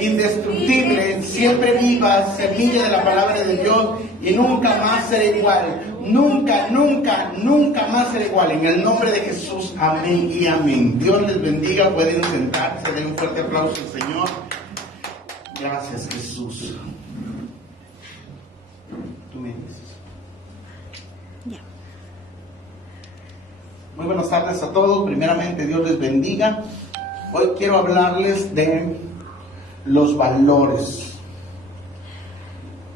indestructible, siempre viva, semilla de la palabra de Dios, y nunca más será igual. Nunca, nunca, nunca más será igual. En el nombre de Jesús, amén y amén. Dios les bendiga. Pueden sentarse. Den un fuerte aplauso al Señor. Gracias, Jesús. Tú me dices. Muy buenas tardes a todos. Primeramente, Dios les bendiga. Hoy quiero hablarles de los valores.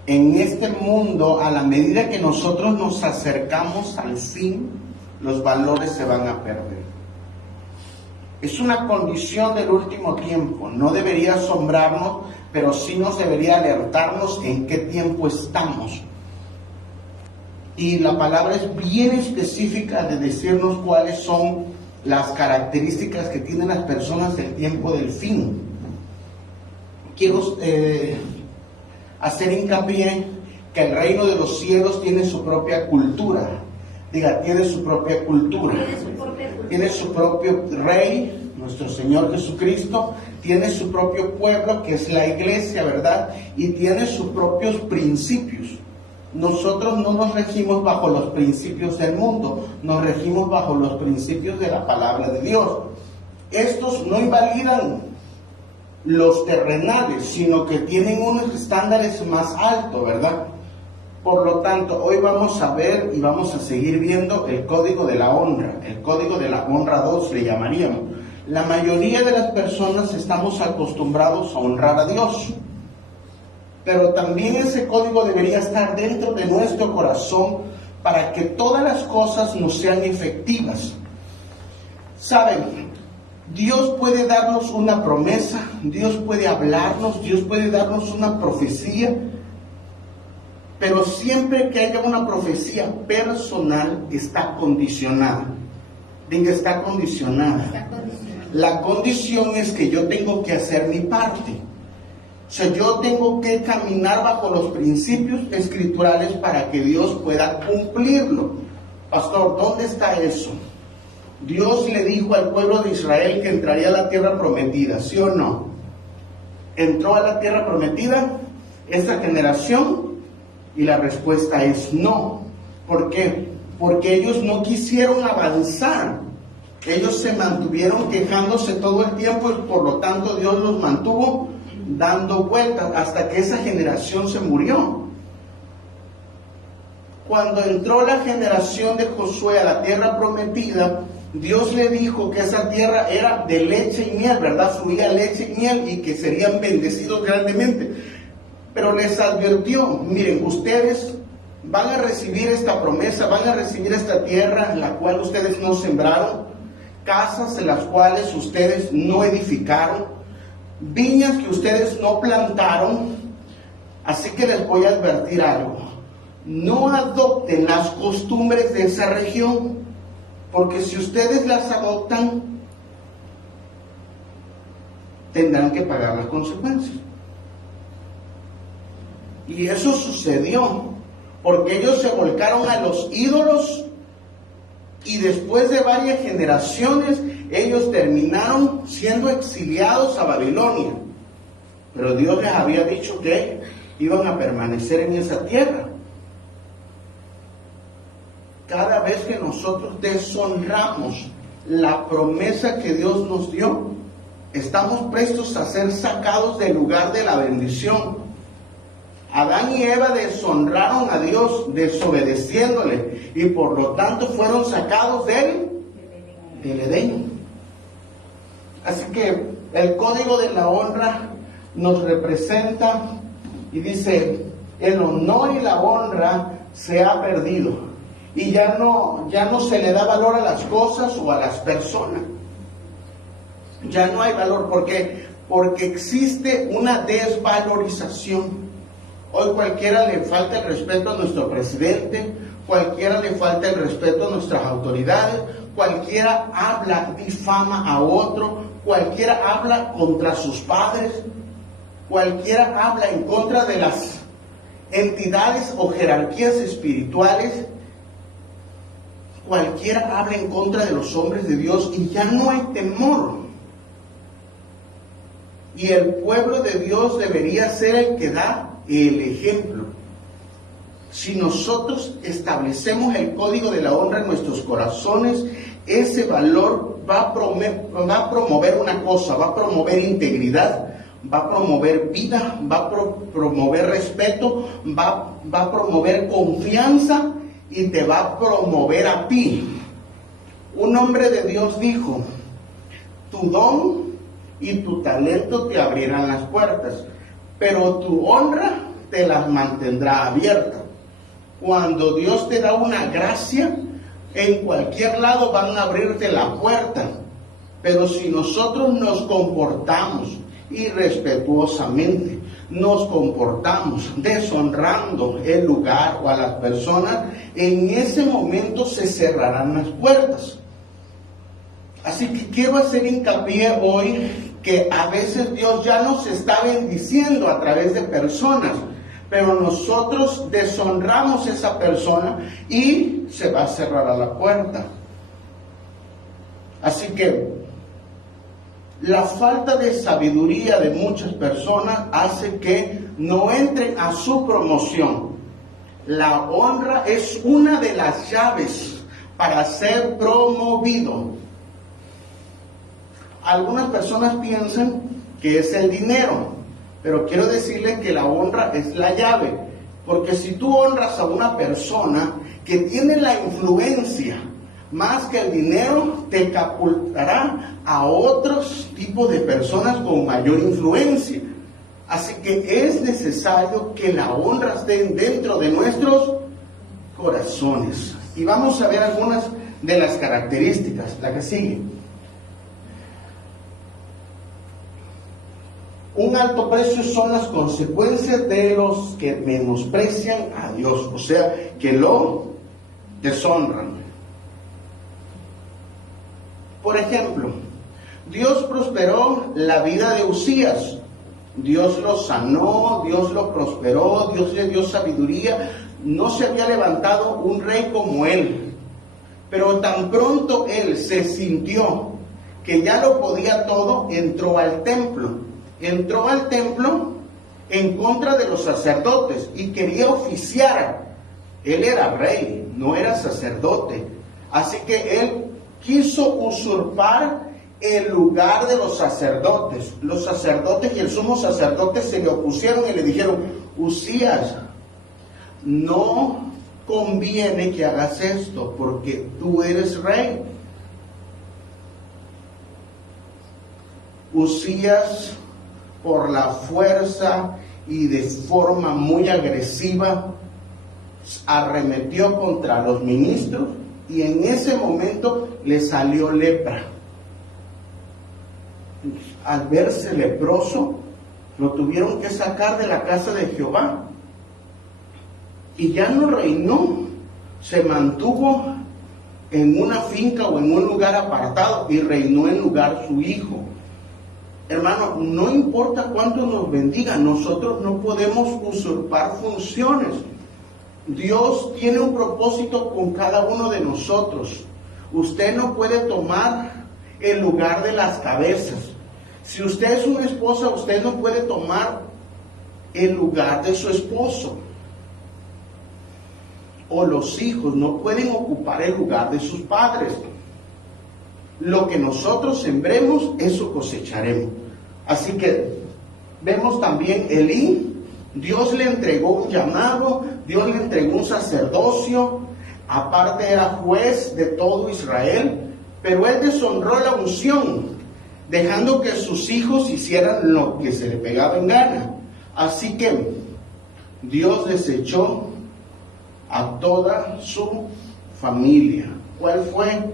En este mundo, a la medida que nosotros nos acercamos al fin, los valores se van a perder. Es una condición del último tiempo. No debería asombrarnos, pero sí nos debería alertarnos en qué tiempo estamos. Y la palabra es bien específica de decirnos cuáles son las características que tienen las personas del tiempo del fin. Quiero hacer hincapié que el reino de los cielos tiene su propia cultura. Diga, tiene su propia cultura. Tiene su propio rey, nuestro Señor Jesucristo. Tiene su propio pueblo, que es la iglesia, ¿verdad? Y tiene sus propios principios. Nosotros no nos regimos bajo los principios del mundo, nos regimos bajo los principios de la palabra de Dios. Estos no invalidan los terrenales, sino que tienen unos estándares más altos, ¿verdad? Por lo tanto, hoy vamos a ver y vamos a seguir viendo el código de la honra, el código de la honra 2 le llamaríamos. La mayoría de las personas estamos acostumbrados a honrar a Dios, pero también ese código debería estar dentro de nuestro corazón para que todas las cosas nos sean efectivas. Saben, Dios puede darnos una promesa, Dios puede hablarnos, Dios puede darnos una profecía, pero siempre que haya una profecía personal está condicionada. Diga, está condicionada. La condición es que yo tengo que hacer mi parte. O sea, yo tengo que caminar bajo los principios escriturales para que Dios pueda cumplirlo. Pastor, ¿dónde está eso? Dios le dijo al pueblo de Israel que entraría a la tierra prometida, ¿sí o no? ¿Entró a la tierra prometida esa generación? Y la respuesta es no. ¿Por qué? Porque ellos no quisieron avanzar. Ellos se mantuvieron quejándose todo el tiempo y por lo tanto Dios los mantuvo dando vueltas hasta que esa generación se murió. Cuando entró la generación de Josué a la tierra prometida, Dios le dijo que esa tierra era de leche y miel, ¿verdad? Fluía leche y miel y que serían bendecidos grandemente. Pero les advirtió, miren, ustedes van a recibir esta promesa, van a recibir esta tierra en la cual ustedes no sembraron, casas en las cuales ustedes no edificaron, viñas que ustedes no plantaron. Así que les voy a advertir algo: no adopten las costumbres de esa región, porque si ustedes las adoptan tendrán que pagar las consecuencias. Y eso sucedió porque ellos se volcaron a los ídolos y después de varias generaciones ellos terminaron siendo exiliados a Babilonia. Pero Dios les había dicho que iban a permanecer en esa tierra. Cada vez que nosotros deshonramos la promesa que Dios nos dio, estamos prestos a ser sacados del lugar de la bendición. Adán y Eva deshonraron a Dios desobedeciéndole y por lo tanto fueron sacados del Edén. Así que el código de la honra nos representa y dice: el honor y la honra se ha perdido y ya no se le da valor a las cosas o a las personas. Ya no hay valor. ¿Por qué? Porque existe una desvalorización. Hoy cualquiera le falta el respeto a nuestro presidente, cualquiera le falta el respeto a nuestras autoridades, cualquiera habla, difama a otro, cualquiera habla contra sus padres, cualquiera habla en contra de las entidades o jerarquías espirituales, cualquiera habla en contra de los hombres de Dios y ya no hay temor. Y el pueblo de Dios debería ser el que da el ejemplo. Si nosotros establecemos el código de la honra en nuestros corazones, ese valor va a promover una cosa, va a promover integridad, va a promover vida, va a promover respeto, va a promover confianza y te va a promover a ti. Un hombre de Dios dijo: tu don y tu talento te abrirán las puertas, pero tu honra te las mantendrá abiertas. Cuando Dios te da una gracia, en cualquier lado van a abrirte la puerta. Pero si nosotros nos comportamos irrespetuosamente, nos comportamos deshonrando el lugar o a las personas, en ese momento se cerrarán las puertas. Así que quiero hacer hincapié hoy que a veces Dios ya nos está bendiciendo a través de personas, pero nosotros deshonramos a esa persona y se va a cerrar la puerta. Así que la falta de sabiduría de muchas personas hace que no entren a su promoción. La honra es una de las llaves para ser promovido. Algunas personas piensan que es el dinero, pero quiero decirles que la honra es la llave, porque si tú honras a una persona que tiene la influencia más que el dinero, te catapultará a otros tipos de personas con mayor influencia. Así que es necesario que la honra esté dentro de nuestros corazones. Y vamos a ver algunas de las características. La que sigue. Un alto precio son las consecuencias de los que menosprecian a Dios, o sea, que lo deshonran. Por ejemplo, Dios prosperó la vida de Uzías. Dios lo sanó, Dios lo prosperó, Dios le dio sabiduría. No se había levantado un rey como él. Pero tan pronto él se sintió que ya lo podía todo, entró al templo. Entró al templo en contra de los sacerdotes y quería oficiar. Él era rey, no era sacerdote. Así que él quiso usurpar el lugar de los sacerdotes. Los sacerdotes y el sumo sacerdote se le opusieron y le dijeron: Uzías, no conviene que hagas esto porque tú eres rey. Uzías, por la fuerza y de forma muy agresiva, arremetió contra los ministros y en ese momento le salió lepra. Al verse leproso, lo tuvieron que sacar de la casa de Jehová. Y ya no reinó, se mantuvo en una finca o en un lugar apartado y reinó en lugar su hijo. Hermano, no importa cuánto nos bendiga, nosotros no podemos usurpar funciones. Dios tiene un propósito con cada uno de nosotros. Usted no puede tomar el lugar de las cabezas. Si usted es una esposa, usted no puede tomar el lugar de su esposo. O los hijos no pueden ocupar el lugar de sus padres. Lo que nosotros sembremos, eso cosecharemos. Así que vemos también Elí. Dios le entregó un llamado, Dios le entregó un sacerdocio, aparte era juez de todo Israel, pero él deshonró la unción, dejando que sus hijos hicieran lo que se le pegaba en gana. Así que Dios desechó a toda su familia. ¿Cuál fue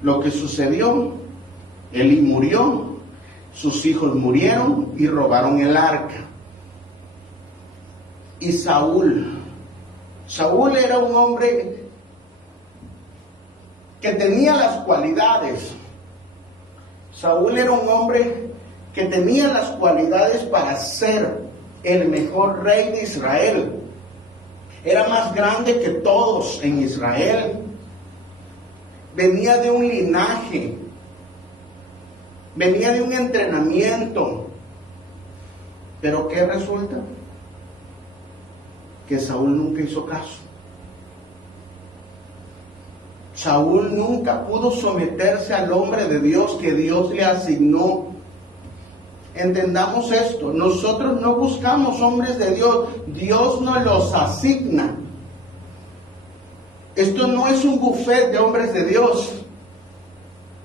lo que sucedió? Elí murió, sus hijos murieron y robaron el arca. Y Saúl era un hombre que tenía las cualidades. Saúl era un hombre que tenía las cualidades para ser el mejor rey de Israel. Era más grande que todos en Israel. Venía de un linaje, venía de un entrenamiento. Pero ¿qué resulta? Que Saúl nunca hizo caso. Saúl nunca pudo someterse al hombre de Dios que Dios le asignó. Entendamos esto, nosotros no buscamos hombres de Dios, Dios nos los asigna. Esto no es un buffet de hombres de Dios.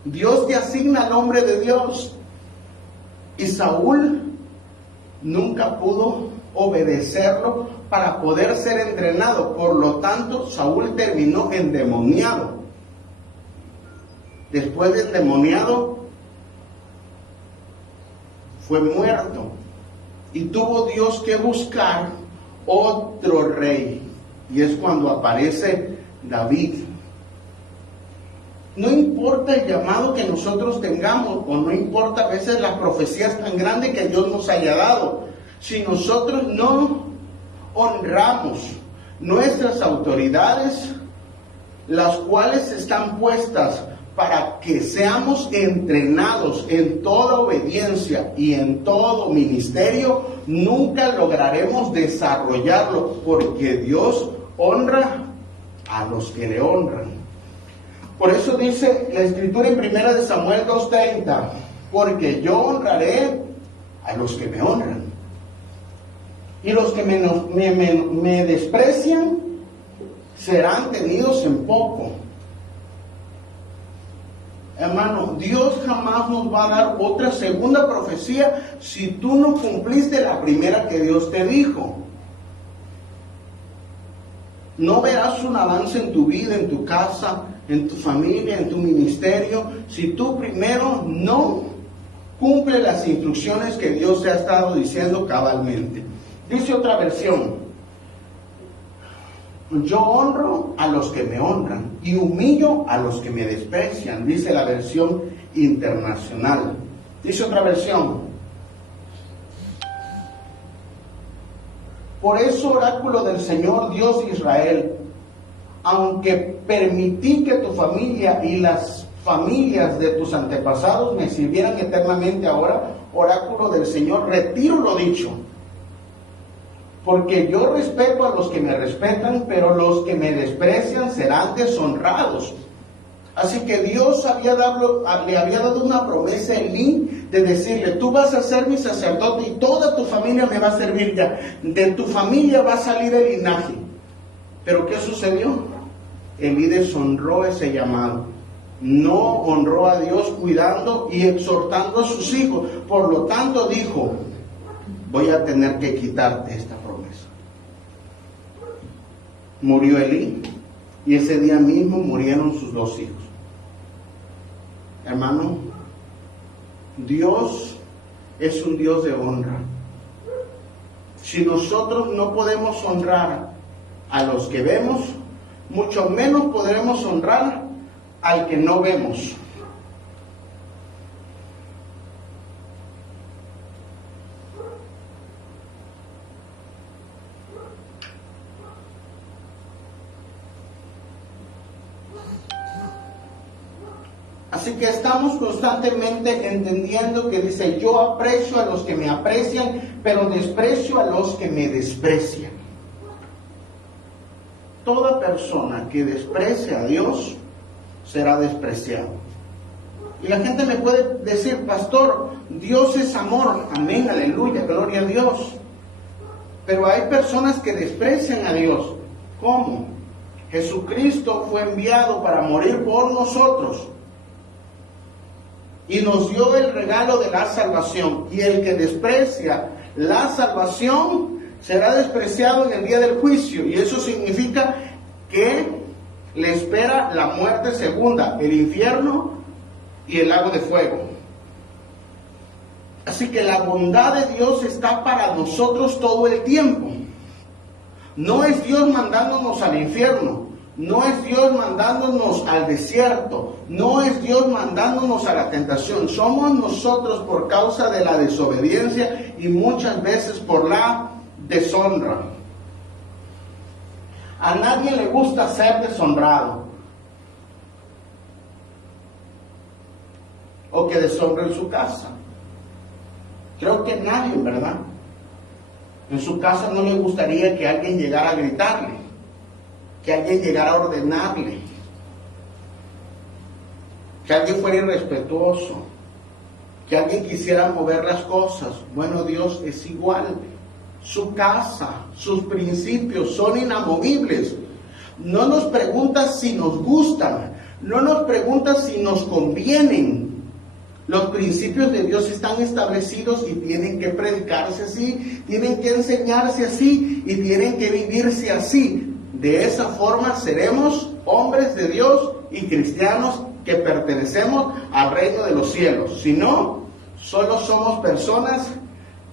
Dios te asigna al hombre de Dios. Y Saúl nunca pudo obedecerlo para poder ser entrenado. Por lo tanto, Saúl terminó endemoniado. Después de endemoniado, fue muerto. Y tuvo Dios que buscar otro rey. Y es cuando aparece David. No importa el llamado que nosotros tengamos, o no importa a veces las profecías tan grandes que Dios nos haya dado, si nosotros no honramos nuestras autoridades, las cuales están puestas para que seamos entrenados en toda obediencia y en todo ministerio, nunca lograremos desarrollarlo, porque Dios honra a los que le honran. Por eso dice la Escritura en 1 Samuel 2:30, porque yo honraré a los que me honran, y los que me desprecian serán tenidos en poco. Hermano, Dios jamás nos va a dar otra segunda profecía si tú no cumpliste la primera que Dios te dijo. No verás un avance en tu vida, en tu casa, en tu familia, en tu ministerio, si tú primero no cumples las instrucciones que Dios te ha estado diciendo cabalmente. Dice otra versión: yo honro a los que me honran y humillo a los que me desprecian, dice la versión internacional. Dice otra versión: por eso, oráculo del Señor Dios de Israel, aunque permití que tu familia y las familias de tus antepasados me sirvieran eternamente, ahora, oráculo del Señor, retiro lo dicho. Porque yo respeto a los que me respetan, pero los que me desprecian serán deshonrados. Así que Dios le había dado una promesa a Elí de decirle: tú vas a ser mi sacerdote y toda tu familia me va a servir ya. De tu familia va a salir el linaje. Pero ¿qué sucedió? Elí deshonró ese llamado. No honró a Dios cuidando y exhortando a sus hijos. Por lo tanto dijo: voy a tener que quitarte esta promesa. Murió Elí y ese día mismo murieron sus 2 hijos. Hermano, Dios es un Dios de honra. Si nosotros no podemos honrar a los que vemos, mucho menos podremos honrar al que no vemos. Así que estamos constantemente entendiendo que dice: yo aprecio a los que me aprecian, pero desprecio a los que me desprecian. Toda persona que desprecia a Dios será despreciado. Y la gente me puede decir: pastor, Dios es amor. Amén, aleluya, gloria a Dios. Pero hay personas que desprecian a Dios. ¿Cómo? Jesucristo fue enviado para morir por nosotros y nos dio el regalo de la salvación. Y el que desprecia la salvación será despreciado en el día del juicio. Y eso significa que le espera la muerte segunda, el infierno y el lago de fuego. Así que la bondad de Dios está para nosotros todo el tiempo. No es Dios mandándonos al infierno. No es Dios mandándonos al desierto, no es Dios mandándonos a la tentación. Somos nosotros por causa de la desobediencia y muchas veces por la deshonra. A nadie le gusta ser deshonrado o que deshonren su casa. Creo que nadie, ¿verdad? En su casa no le gustaría que alguien llegara a gritarle, que alguien llegara a ordenarle, que alguien fuera irrespetuoso, que alguien quisiera mover las cosas. Bueno, Dios es igual. Su casa, sus principios son inamovibles. No nos pregunta si nos gustan, no nos pregunta si nos convienen. Los principios de Dios están establecidos y tienen que predicarse así, tienen que enseñarse así y tienen que vivirse así. De esa forma seremos hombres de Dios y cristianos que pertenecemos al reino de los cielos. Si no, solo somos personas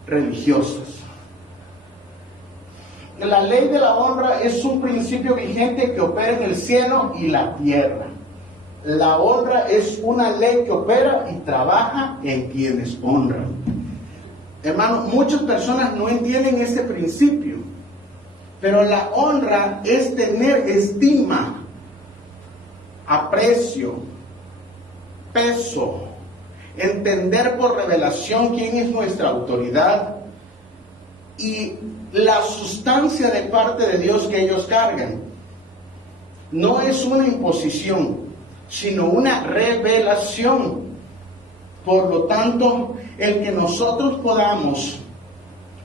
religiosas. La ley de la honra es un principio vigente que opera en el cielo y la tierra. La honra es una ley que opera y trabaja en quienes honran. Hermano, muchas personas no entienden ese principio, pero la honra es tener estima, aprecio, peso, entender por revelación quién es nuestra autoridad y la sustancia de parte de Dios que ellos cargan. No es una imposición, sino una revelación. Por lo tanto, el que nosotros podamos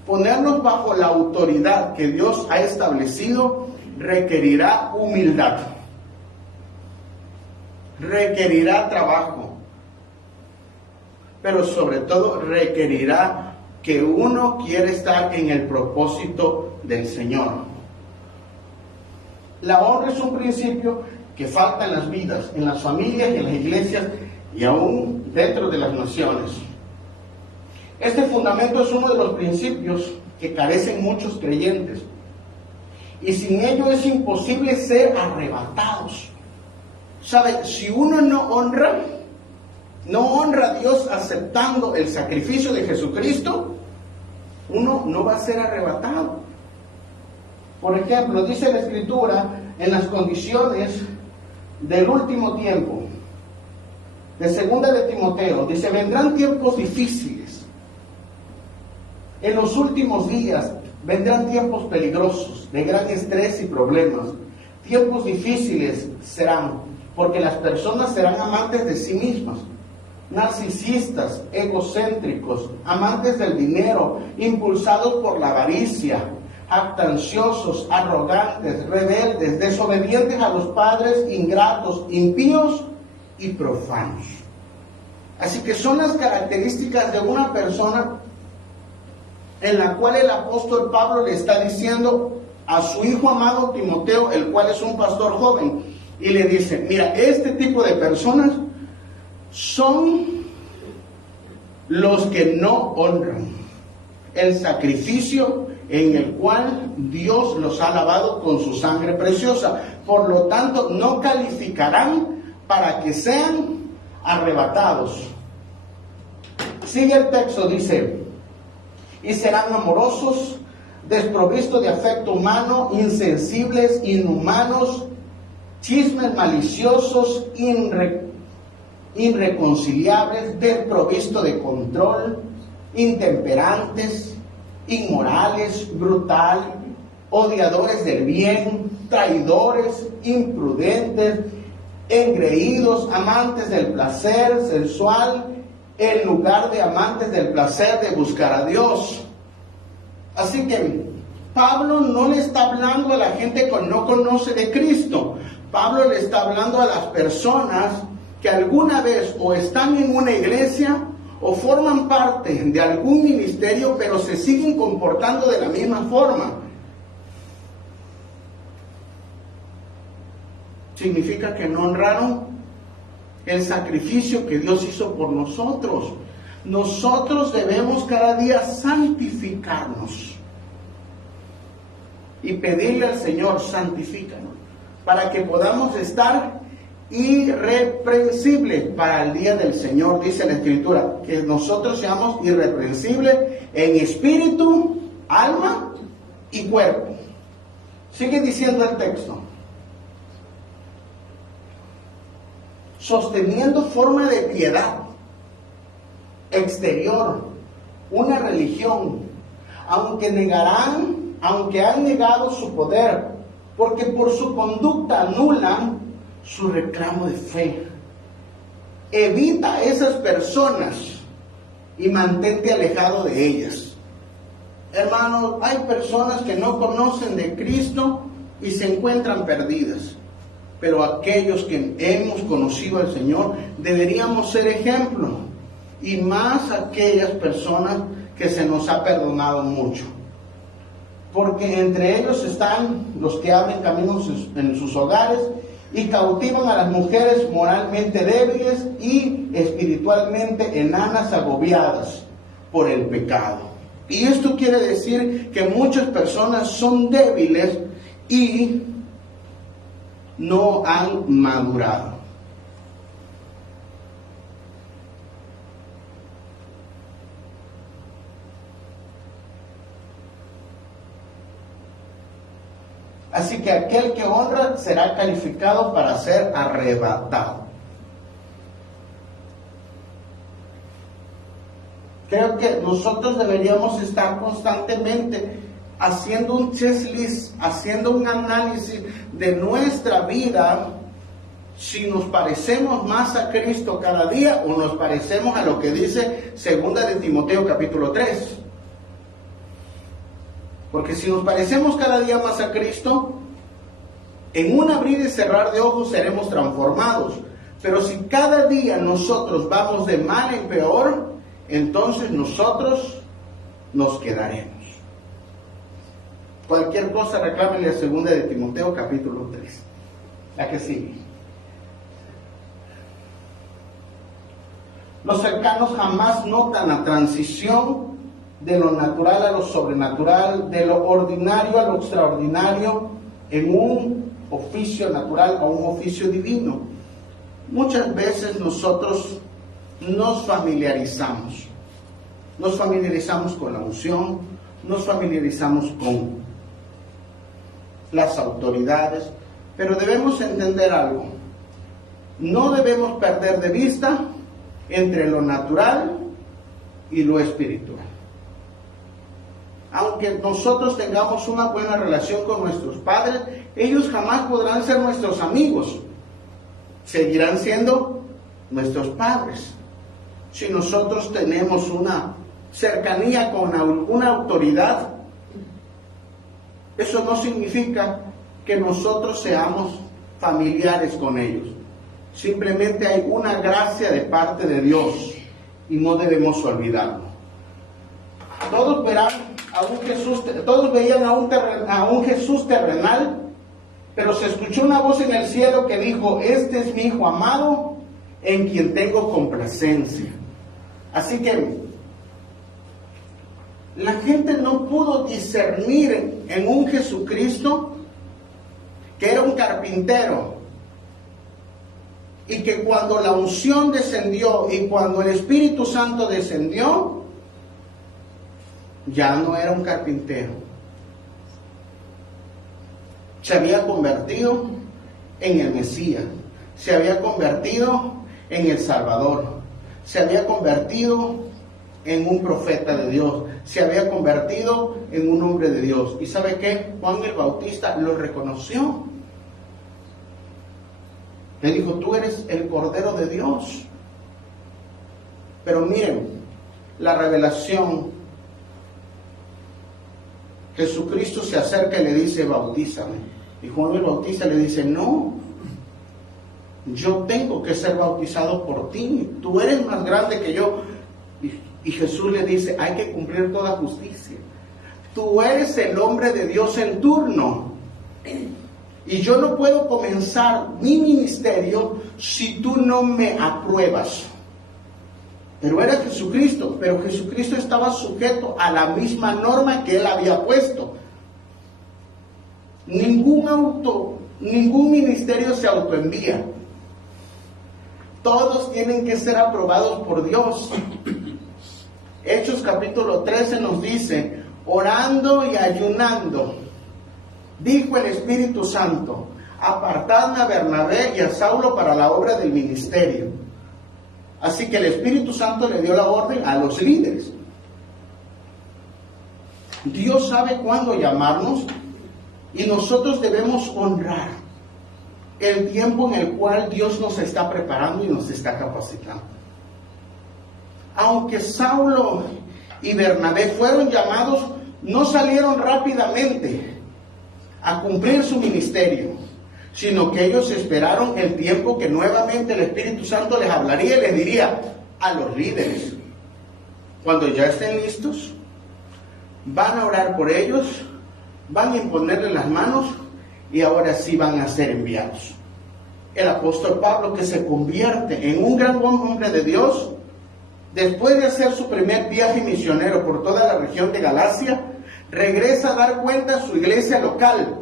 ponernos bajo la autoridad que Dios ha establecido requerirá humildad, requerirá trabajo, pero sobre todo requerirá que uno quiere estar en el propósito del Señor. La honra es un principio que falta en las vidas, en las familias y en las iglesias y aún dentro de las naciones. Este fundamento es uno de los principios que carecen muchos creyentes y sin ello es imposible ser arrebatados. ¿Sabe? Si uno no honra a Dios aceptando el sacrificio de Jesucristo, uno no va a ser arrebatado. Por ejemplo, dice la Escritura en las condiciones del último tiempo, de segunda de Timoteo, dice: vendrán tiempos difíciles. En los últimos días vendrán tiempos peligrosos, de gran estrés y problemas. Tiempos difíciles serán, porque las personas serán amantes de sí mismas, narcisistas, egocéntricos, amantes del dinero, impulsados por la avaricia, jactanciosos, arrogantes, rebeldes, desobedientes a los padres, ingratos, impíos y profanos. Así que son las características de una persona en la cual el apóstol Pablo le está diciendo a su hijo amado Timoteo, el cual es un pastor joven, y le dice: mira, este tipo de personas son los que no honran el sacrificio en el cual Dios los ha lavado con su sangre preciosa. Por lo tanto, no calificarán para que sean arrebatados. Sigue el texto, dice: y serán amorosos, desprovistos de afecto humano, insensibles, inhumanos, chismes maliciosos, irreconciliables, desprovistos de control, intemperantes, inmorales, brutal, odiadores del bien, traidores, imprudentes, engreídos, amantes del placer sensual, en lugar de amantes del placer de buscar a Dios. Así que Pablo no le está hablando a la gente que no conoce de Cristo. Pablo le está hablando a las personas que alguna vez o están en una iglesia o forman parte de algún ministerio, pero se siguen comportando de la misma forma. Significa que no honraron el sacrificio que Dios hizo por nosotros. Nosotros debemos cada día santificarnos y pedirle al Señor: santifícanos, para que podamos estar irreprensibles para el día del Señor. Dice la Escritura que nosotros seamos irreprensibles en espíritu, alma y cuerpo. Sigue diciendo el texto: sosteniendo forma de piedad exterior, una religión, aunque han negado su poder, porque por su conducta anulan su reclamo de fe. Evita a esas personas y mantente alejado de ellas. Hermanos, hay personas que no conocen de Cristo y se encuentran perdidas. Pero aquellos que hemos conocido al Señor deberíamos ser ejemplo. Y más aquellas personas que se nos ha perdonado mucho. Porque entre ellos están los que abren caminos en sus hogares y cautivan a las mujeres moralmente débiles y espiritualmente enanas, agobiadas por el pecado. Y esto quiere decir que muchas personas son débiles y no han madurado. Así que aquel que honra será calificado para ser arrebatado. Creo que nosotros deberíamos estar constantemente haciendo un checklist, haciendo un análisis de nuestra vida, si nos parecemos más a Cristo cada día o nos parecemos a lo que dice 2 de Timoteo capítulo 3. Porque si nos parecemos cada día más a Cristo, en un abrir y cerrar de ojos seremos transformados. Pero si cada día nosotros vamos de mal en peor, entonces nosotros nos quedaremos. Cualquier cosa reclámenle a 2 de Timoteo capítulo 3. La que sigue. Los cercanos jamás notan la transición de lo natural a lo sobrenatural, de lo ordinario a lo extraordinario, en un oficio natural a un oficio divino. Muchas veces nosotros nos familiarizamos con la unción, nos familiarizamos con las autoridades, pero debemos entender algo. No debemos perder de vista entre lo natural y lo espiritual. Aunque nosotros tengamos una buena relación con nuestros padres, ellos jamás podrán ser nuestros amigos. Seguirán siendo nuestros padres. Si nosotros tenemos una cercanía con alguna autoridad, eso no significa que nosotros seamos familiares con ellos. Simplemente hay una gracia de parte de Dios y no debemos olvidarlo. Todos veían a un Jesús terrenal, pero se escuchó una voz en el cielo que dijo: este es mi Hijo amado, en quien tengo complacencia. Así que la gente no pudo discernir en un Jesucristo que era un carpintero, y que cuando la unción descendió y cuando el Espíritu Santo descendió, ya no era un carpintero. Se había convertido en el Mesías, se había convertido en el Salvador, se había convertido en un profeta de Dios, se había convertido en un hombre de Dios. ¿Y sabe qué? Juan el Bautista lo reconoció. Le dijo: tú eres el Cordero de Dios. Pero miren, la revelación. Jesucristo se acerca y le dice: bautízame. Y Juan el Bautista le dice: no, yo tengo que ser bautizado por ti. Tú eres más grande que yo. Y Jesús le dice: hay que cumplir toda justicia. Tú eres el hombre de Dios en turno. Y yo no puedo comenzar mi ministerio si tú no me apruebas. Pero era Jesucristo, pero Jesucristo estaba sujeto a la misma norma que él había puesto. Ningún ministerio se autoenvía. Todos tienen que ser aprobados por Dios. Hechos capítulo 13 nos dice: orando y ayunando, dijo el Espíritu Santo: apartadme a Bernabé y a Saulo para la obra del ministerio. Así que el Espíritu Santo le dio la orden a los líderes. Dios sabe cuándo llamarnos y nosotros debemos honrar el tiempo en el cual Dios nos está preparando y nos está capacitando. Aunque Saulo y Bernabé fueron llamados, no salieron rápidamente a cumplir su ministerio, sino que ellos esperaron el tiempo que nuevamente el Espíritu Santo les hablaría y les diría a los líderes: cuando ya estén listos, van a orar por ellos, van a imponerles las manos y ahora sí van a ser enviados. El apóstol Pablo, que se convierte en un gran hombre de Dios, después de hacer su primer viaje misionero por toda la región de Galacia, regresa a dar cuenta a su iglesia local.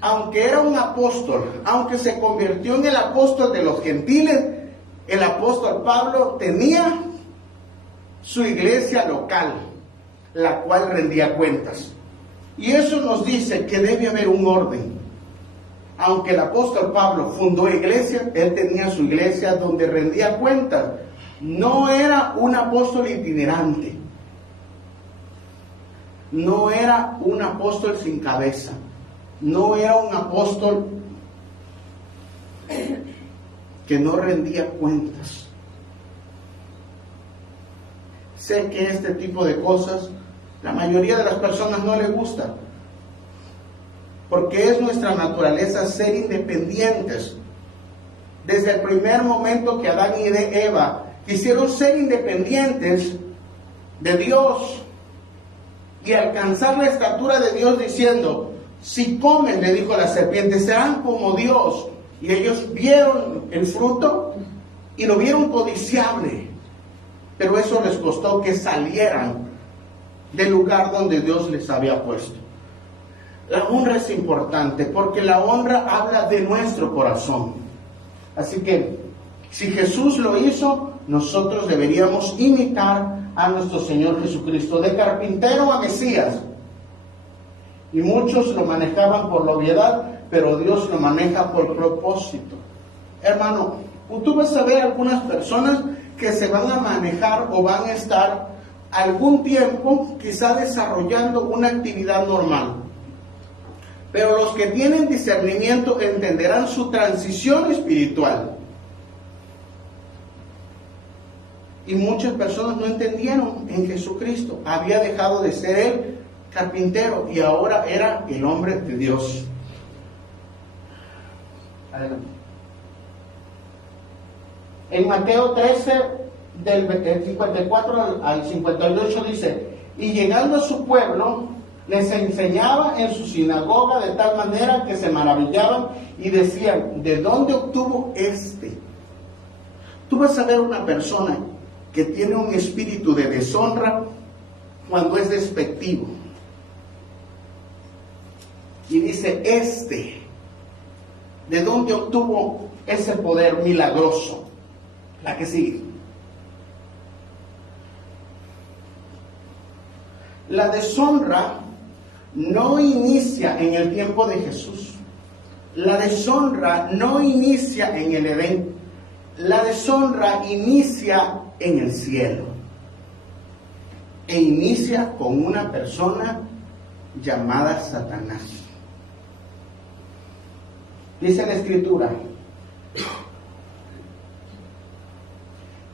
Aunque era un apóstol, aunque se convirtió en el apóstol de los gentiles, el apóstol Pablo tenía su iglesia local, la cual rendía cuentas. Y eso nos dice que debe haber un orden. Aunque el apóstol Pablo fundó iglesia, él tenía su iglesia donde rendía cuentas. No era un apóstol itinerante. No era un apóstol sin cabeza. No era un apóstol que no rendía cuentas. Sé que este tipo de cosas la mayoría de las personas no les gusta, porque es nuestra naturaleza ser independientes. Desde el primer momento que Adán y Eva quisieron ser independientes de Dios y alcanzar la estatura de Dios, diciendo: si comen, le dijo la serpiente, serán como Dios. Y ellos vieron el fruto y lo vieron codiciable, pero eso les costó que salieran del lugar donde Dios les había puesto. La honra es importante porque la honra habla de nuestro corazón. Así que si Jesús lo hizo, nosotros deberíamos imitar a nuestro Señor Jesucristo, de carpintero a Mesías. Y muchos lo manejaban por la obviedad, pero Dios lo maneja por propósito. Hermano, tú vas a ver algunas personas que se van a manejar o van a estar algún tiempo quizá desarrollando una actividad normal. Pero los que tienen discernimiento entenderán su transición espiritual. Y muchas personas no entendieron en Jesucristo. Había dejado de ser él carpintero y ahora era el hombre de Dios. Adelante. En Mateo 13, del 54 al 58 dice: y llegando a su pueblo, les enseñaba en su sinagoga de tal manera que se maravillaban y decían: ¿de dónde obtuvo este? Tú vas a ver una persona que tiene un espíritu de deshonra cuando es despectivo. Y dice: ¿de dónde obtuvo ese poder milagroso? La que sigue. La deshonra no inicia en el tiempo de Jesús. La deshonra no inicia en el Edén. La deshonra inicia en el cielo. E inicia con una persona llamada Satanás. Dice la Escritura: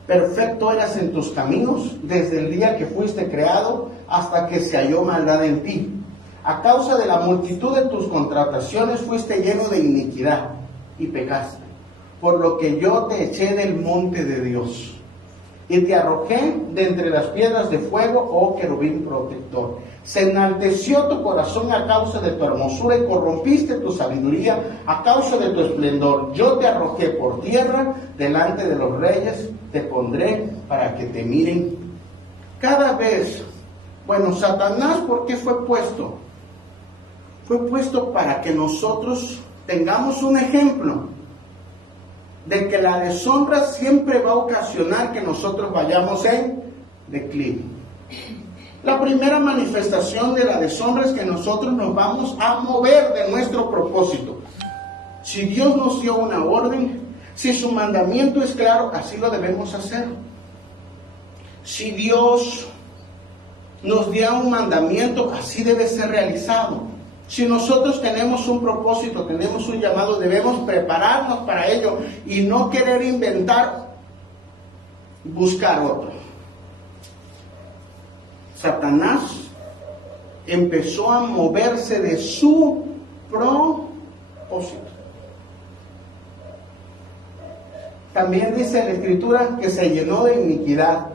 perfecto eras en tus caminos desde el día que fuiste creado hasta que se halló maldad en ti. A causa de la multitud de tus contrataciones fuiste lleno de iniquidad y pecaste, por lo que yo te eché del monte de Dios y te arrojé de entre las piedras de fuego, oh querubín protector. Se enalteció tu corazón a causa de tu hermosura y corrompiste tu sabiduría a causa de tu esplendor. Yo te arrojé por tierra delante de los reyes, te pondré para que te miren. Cada vez, Satanás, ¿por qué fue puesto? Fue puesto para que nosotros tengamos un ejemplo de que la deshonra siempre va a ocasionar que nosotros vayamos en declive. La primera manifestación de la deshonra es que nosotros nos vamos a mover de nuestro propósito. Si Dios nos dio una orden, si su mandamiento es claro, así lo debemos hacer. Si Dios nos dio un mandamiento, así debe ser realizado. Si nosotros tenemos un propósito, tenemos un llamado, debemos prepararnos para ello y no querer inventar, buscar otro. Satanás empezó a moverse de su propósito. También dice la Escritura que se llenó de iniquidad.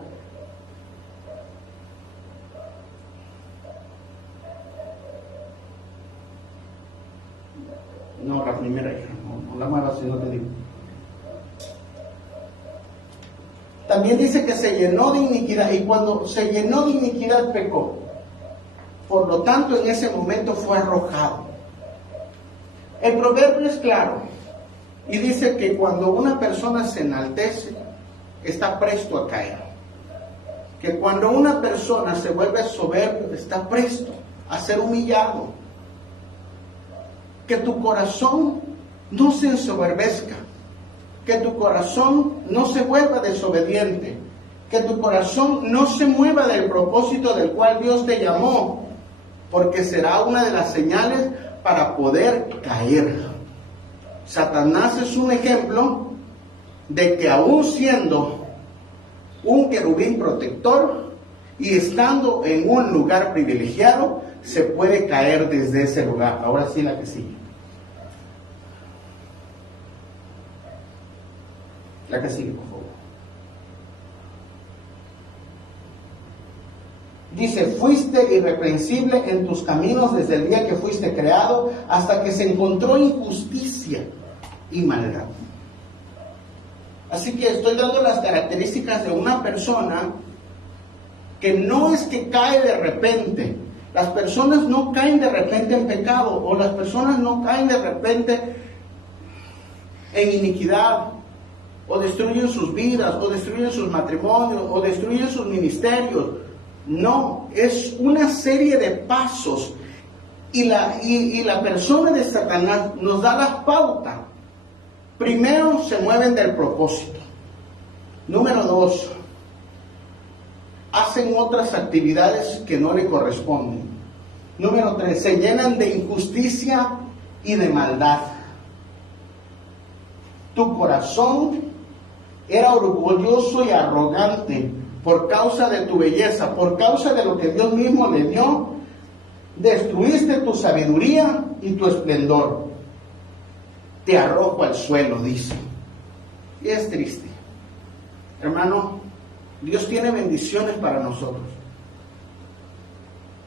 No, la primera hija, no la muevas si no te digo. También dice que se llenó de iniquidad, y cuando se llenó de iniquidad pecó. Por lo tanto, en ese momento fue arrojado. El proverbio es claro y dice que cuando una persona se enaltece, está presto a caer. Que cuando una persona se vuelve soberbio, está presto a ser humillado. Que tu corazón no se ensoberbezca, que tu corazón no se vuelva desobediente, que tu corazón no se mueva del propósito del cual Dios te llamó, porque será una de las señales para poder caer. Satanás es un ejemplo de que aún siendo un querubín protector y estando en un lugar privilegiado, se puede caer desde ese lugar. Ahora sí, la que sigue. La que sigue, por favor. Dice, fuiste irreprensible en tus caminos desde el día que fuiste creado, hasta que se encontró injusticia y maldad. Así que estoy dando las características de una persona que no es que cae de repente. Las personas no caen de repente en pecado, o las personas no caen de repente en iniquidad, o destruyen sus vidas, o destruyen sus matrimonios, o destruyen sus ministerios. No, es una serie de pasos, y la persona de Satanás nos da la pauta. Primero, se mueven del propósito. Número 2, hacen otras actividades que no le corresponden. Número 3, se llenan de injusticia y de maldad. Tu corazón era orgulloso y arrogante por causa de tu belleza, por causa de lo que Dios mismo le dio. Destruiste tu sabiduría y tu esplendor. Te arrojo al suelo, dice. Y es triste. Hermano, Dios tiene bendiciones para nosotros.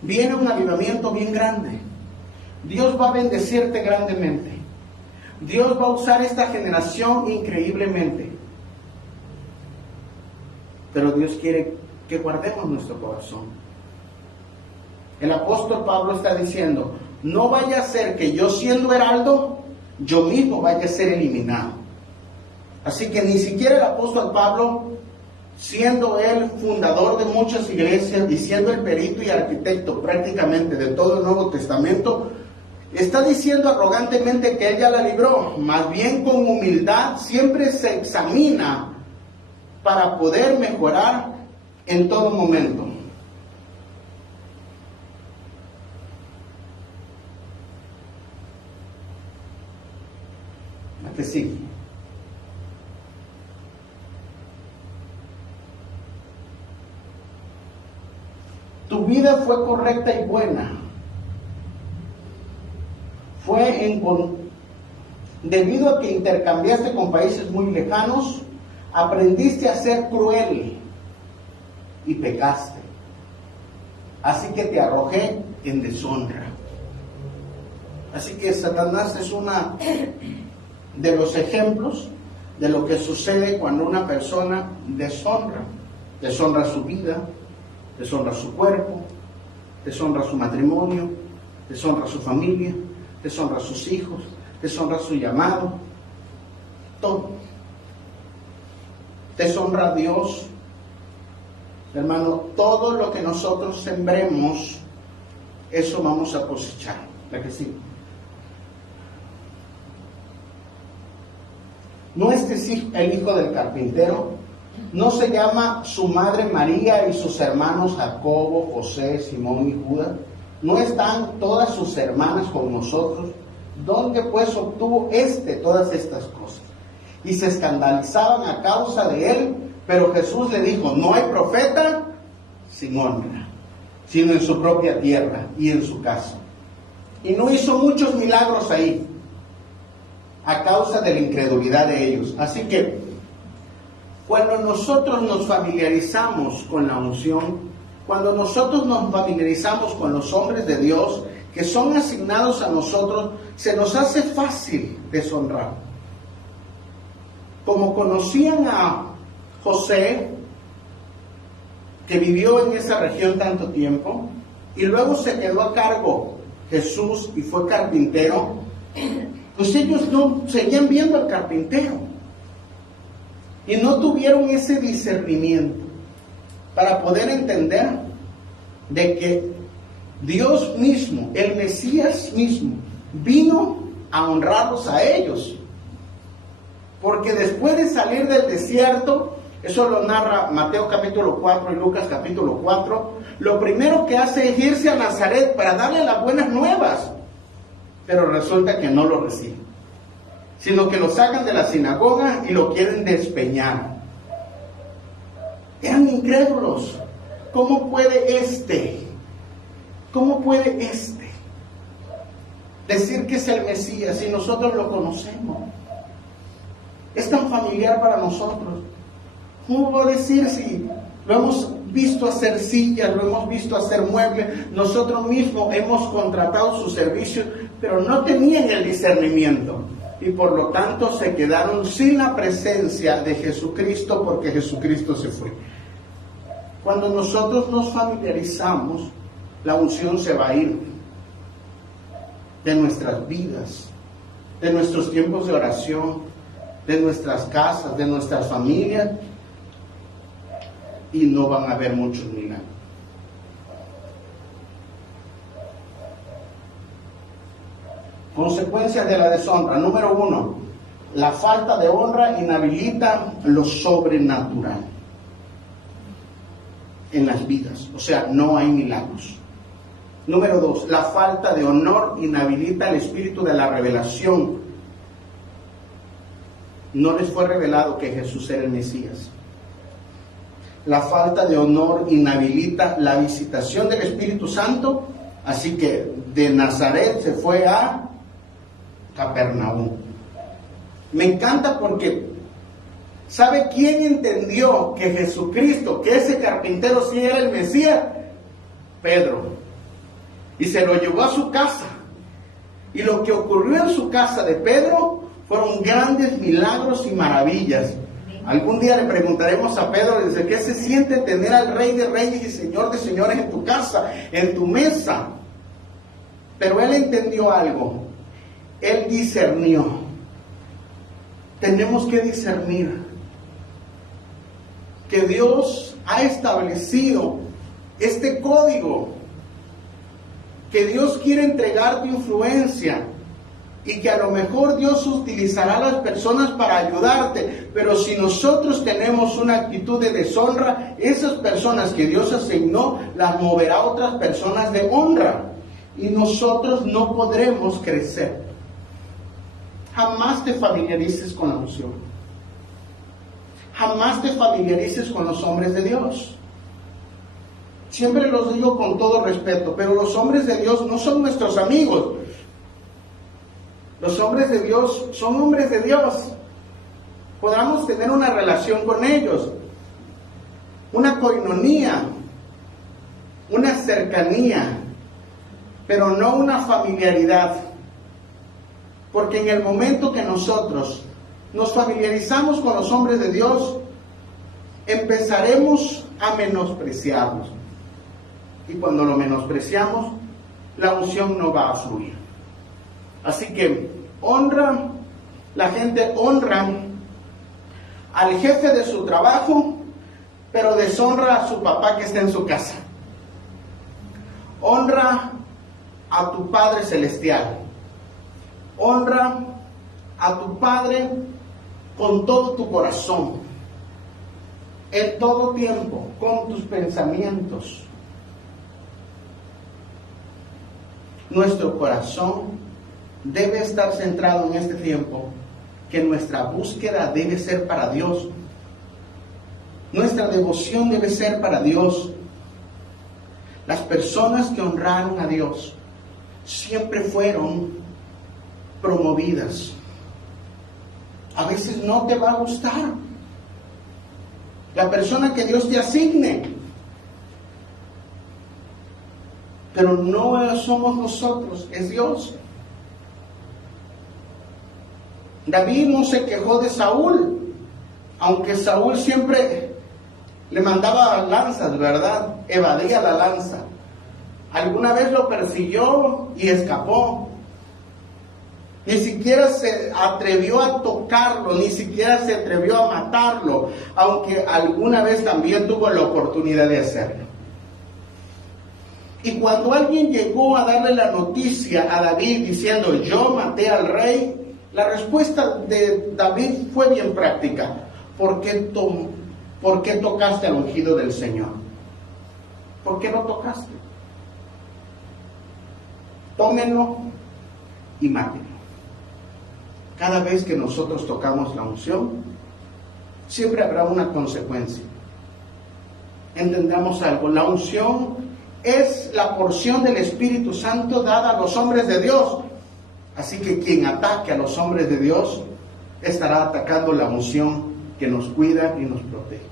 Viene un avivamiento bien grande. Dios va a bendecirte grandemente. Dios va a usar esta generación increíblemente. Pero Dios quiere que guardemos nuestro corazón. El apóstol Pablo está diciendo, no vaya a ser que yo siendo heraldo, yo mismo vaya a ser eliminado. Así que ni siquiera el apóstol Pablo, siendo él fundador de muchas iglesias y siendo el perito y arquitecto prácticamente de todo el Nuevo Testamento, está diciendo arrogantemente que él ya la libró. Más bien, con humildad siempre se examina para poder mejorar en todo momento. ¿A qué sigue? Tu vida fue correcta y buena. Debido a que intercambiaste con países muy lejanos, aprendiste a ser cruel y pecaste. Así que te arrojé en deshonra. Así que Satanás es una de los ejemplos de lo que sucede cuando una persona deshonra. Deshonra su vida, deshonra su cuerpo, deshonra su matrimonio, deshonra su familia, deshonra a sus hijos, deshonra su llamado, todo. Deshonra a Dios. Hermano, todo lo que nosotros sembremos, eso vamos a cosechar. ¿La que sí? ¿No es el hijo del carpintero? ¿No se llama su madre María y sus hermanos Jacobo, José, Simón y Judas? ¿No están todas sus hermanas con nosotros? ¿Dónde pues obtuvo todas estas cosas? Y se escandalizaban a causa de él, pero Jesús le dijo: no hay profeta sin honra, sino en su propia tierra y en su casa. Y no hizo muchos milagros ahí, a causa de la incredulidad de ellos. Así que, cuando nosotros nos familiarizamos con la unción, cuando nosotros nos familiarizamos con los hombres de Dios que son asignados a nosotros, se nos hace fácil deshonrar. Como conocían a José, que vivió en esa región tanto tiempo, y luego se quedó a cargo Jesús y fue carpintero, pues ellos no seguían viendo al carpintero y no tuvieron ese discernimiento para poder entender de que Dios mismo, el Mesías mismo, vino a honrarlos a ellos. Porque después de salir del desierto, eso lo narra Mateo capítulo 4 y Lucas capítulo 4, lo primero que hace es irse a Nazaret para darle las buenas nuevas. Pero resulta que no lo reciben, sino que lo sacan de la sinagoga y lo quieren despeñar. Eran incrédulos. ¿Cómo puede este decir que es el Mesías si nosotros lo conocemos? Es tan familiar para nosotros. ¿Cómo puedo decir si lo hemos visto hacer sillas, lo hemos visto hacer muebles, nosotros mismos hemos contratado sus servicios, pero no tenían el discernimiento y por lo tanto se quedaron sin la presencia de Jesucristo porque Jesucristo se fue? Cuando nosotros nos familiarizamos, la unción se va a ir de nuestras vidas, de nuestros tiempos de oración, de nuestras casas, de nuestras familias, y no van a haber muchos milagros. Consecuencias de la deshonra. Número 1, la falta de honra inhabilita lo sobrenatural en las vidas, o sea, no hay milagros. Número 2, la falta de honor inhabilita el espíritu de la revelación. No les fue revelado que Jesús era el Mesías. La falta de honor inhabilita la visitación del Espíritu Santo, así que de Nazaret se fue a Capernaum. Me encanta porque ¿sabe quién entendió que Jesucristo, que ese carpintero sí era el Mesías? Pedro. Y se lo llevó a su casa. Y lo que ocurrió en su casa de Pedro fueron grandes milagros y maravillas. Algún día le preguntaremos a Pedro desde qué se siente tener al Rey de Reyes y Señor de Señores en tu casa, en tu mesa. Pero él entendió algo. Él discernió. Tenemos que discernir que Dios ha establecido este código, que Dios quiere entregar tu influencia y que a lo mejor Dios utilizará a las personas para ayudarte, pero si nosotros tenemos una actitud de deshonra, esas personas que Dios asignó las moverá a otras personas de honra y nosotros no podremos crecer. Jamás te familiarices con la unción. Jamás te familiarices con los hombres de Dios. Siempre los digo con todo respeto, pero los hombres de Dios no son nuestros amigos. Los hombres de Dios son hombres de Dios. Podamos tener una relación con ellos, una coinonía, una cercanía, pero no una familiaridad. Porque en el momento que nosotros nos familiarizamos con los hombres de Dios, empezaremos a menospreciarlos. Y cuando lo menospreciamos, la unción no va a fluir. Así que la gente honra al jefe de su trabajo, pero deshonra a su papá que está en su casa. Honra a tu Padre Celestial. Honra a tu Padre con todo tu corazón. en todo tiempo, con tus pensamientos. Nuestro corazón debe estar centrado en este tiempo, que nuestra búsqueda debe ser para Dios. Nuestra devoción debe ser para Dios. Las personas que honraron a Dios siempre fueron promovidas. A veces no te va a gustar la persona que Dios te asigne, pero no somos nosotros, es Dios. David no se quejó de Saúl, aunque Saúl siempre le mandaba lanzas, ¿verdad? Evadía la lanza. Alguna vez lo persiguió y escapó. Ni siquiera se atrevió a tocarlo, ni siquiera se atrevió a matarlo, aunque alguna vez también tuvo la oportunidad de hacerlo. Y cuando alguien llegó a darle la noticia a David diciendo, yo maté al rey, la respuesta de David fue bien práctica. ¿Por qué tocaste al ungido del Señor? ¿Por qué lo tocaste? Tómenlo y mátenlo. Cada vez que nosotros tocamos la unción, siempre habrá una consecuencia. Entendamos algo, la unción es la porción del Espíritu Santo dada a los hombres de Dios. Así que quien ataque a los hombres de Dios estará atacando la unción que nos cuida y nos protege.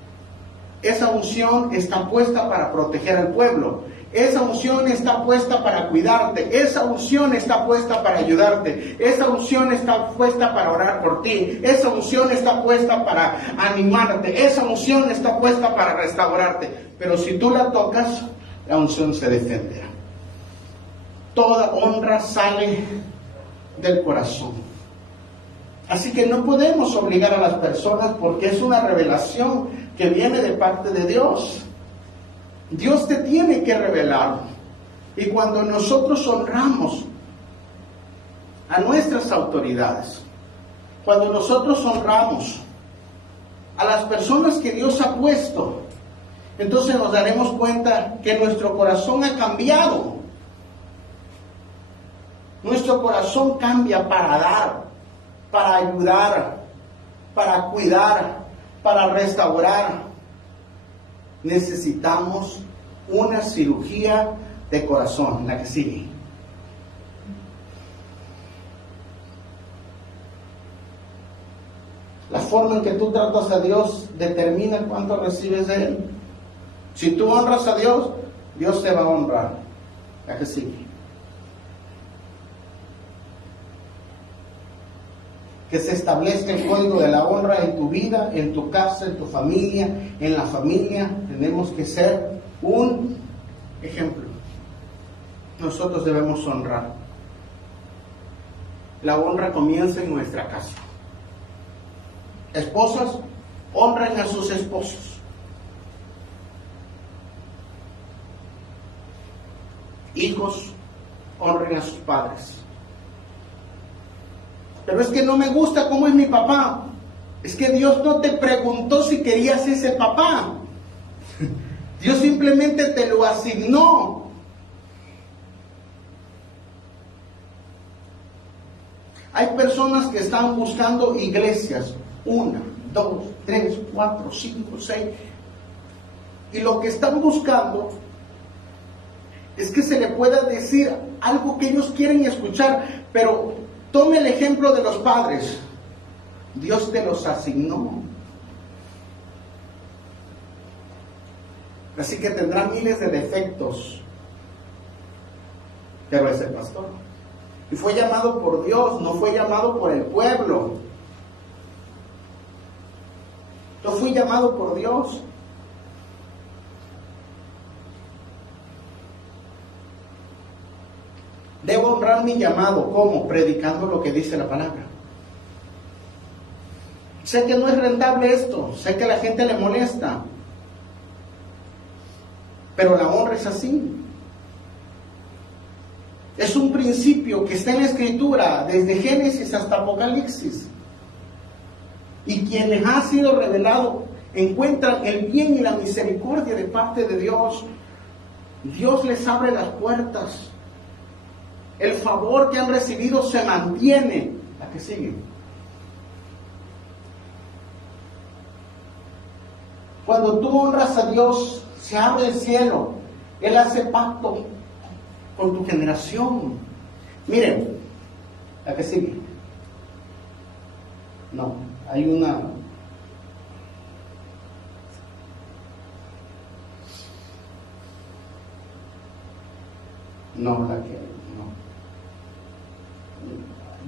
Esa unción está puesta para proteger al pueblo. Esa unción está puesta para cuidarte. Esa unción está puesta para ayudarte. Esa unción está puesta para orar por ti. Esa unción está puesta para animarte. Esa unción está puesta para restaurarte. Pero si tú la tocas, la unción se defenderá. Toda honra sale del corazón. Así que no podemos obligar a las personas porque es una revelación que viene de parte de Dios. Dios te tiene que revelar. Y cuando nosotros honramos a nuestras autoridades, cuando nosotros honramos a las personas que Dios ha puesto, entonces nos daremos cuenta que nuestro corazón ha cambiado. Nuestro corazón cambia para dar, para ayudar, para cuidar, para restaurar. Necesitamos una cirugía de corazón, la que sigue. La forma en que tú tratas a Dios determina cuánto recibes de Él. Si tú honras a Dios, Dios te va a honrar. La que sigue. Que se establezca el código de la honra en tu vida, en tu casa, en tu familia, en la familia. Tenemos que ser un ejemplo. Nosotros debemos honrar. La honra comienza en nuestra casa. Esposas, honren a sus esposos. Hijos, honren a sus padres. Pero es que no me gusta cómo es mi papá. Es que Dios no te preguntó si querías ese papá. Dios simplemente te lo asignó. Hay personas que están buscando iglesias. 1, 2, 3, 4, 5, 6. Y lo que están buscando es que se le pueda decir algo que ellos quieren escuchar, pero tome el ejemplo de los padres. Dios te los asignó. Así que tendrá miles de defectos, pero es el pastor. Y fue llamado por Dios, no fue llamado por el pueblo. Yo fui llamado por Dios. Debo honrar mi llamado. ¿Cómo? Predicando lo que dice la palabra. Sé que no es rentable esto. Sé que a la gente le molesta. Pero la honra es así. Es un principio que está en la Escritura, desde Génesis hasta Apocalipsis. Y quien les ha sido revelado encuentran el bien y la misericordia de parte de Dios. Dios les abre las puertas. El favor que han recibido se mantiene. ¿La que sigue? Cuando tú honras a Dios, se abre el cielo. Él hace pacto con tu generación. Miren, ¿la que sigue? No, hay una... No, la que... no.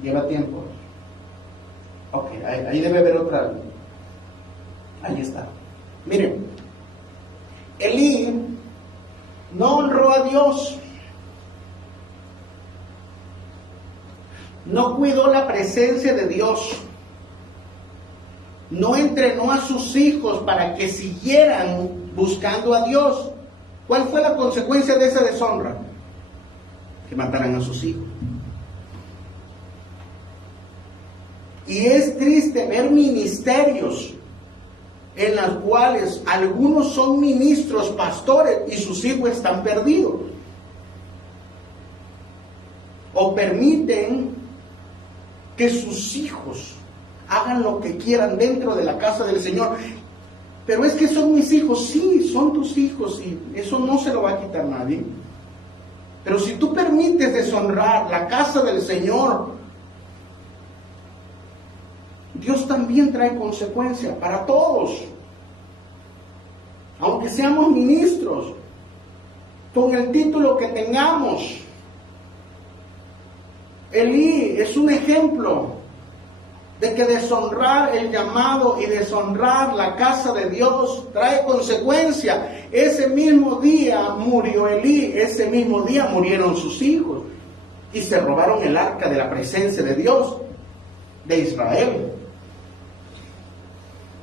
Lleva tiempo. Ok, ahí debe haber otra. Ahí está. Miren, Elí no honró a Dios, no cuidó la presencia de Dios, no entrenó a sus hijos para que siguieran buscando a Dios. ¿Cuál fue la consecuencia de esa deshonra? Que mataran a sus hijos. Y es triste ver ministerios en las cuales algunos son ministros, pastores, y sus hijos están perdidos. O permiten que sus hijos hagan lo que quieran dentro de la casa del Señor. Pero es que son mis hijos. Sí, son tus hijos, y eso no se lo va a quitar nadie. Pero si tú permites deshonrar la casa del Señor, Dios también trae consecuencias para todos. Aunque seamos ministros, con el título que tengamos. Elí es un ejemplo de que deshonrar el llamado y deshonrar la casa de Dios trae consecuencias. Ese mismo día murió Elí, ese mismo día murieron sus hijos y se robaron el arca de la presencia de Dios de Israel.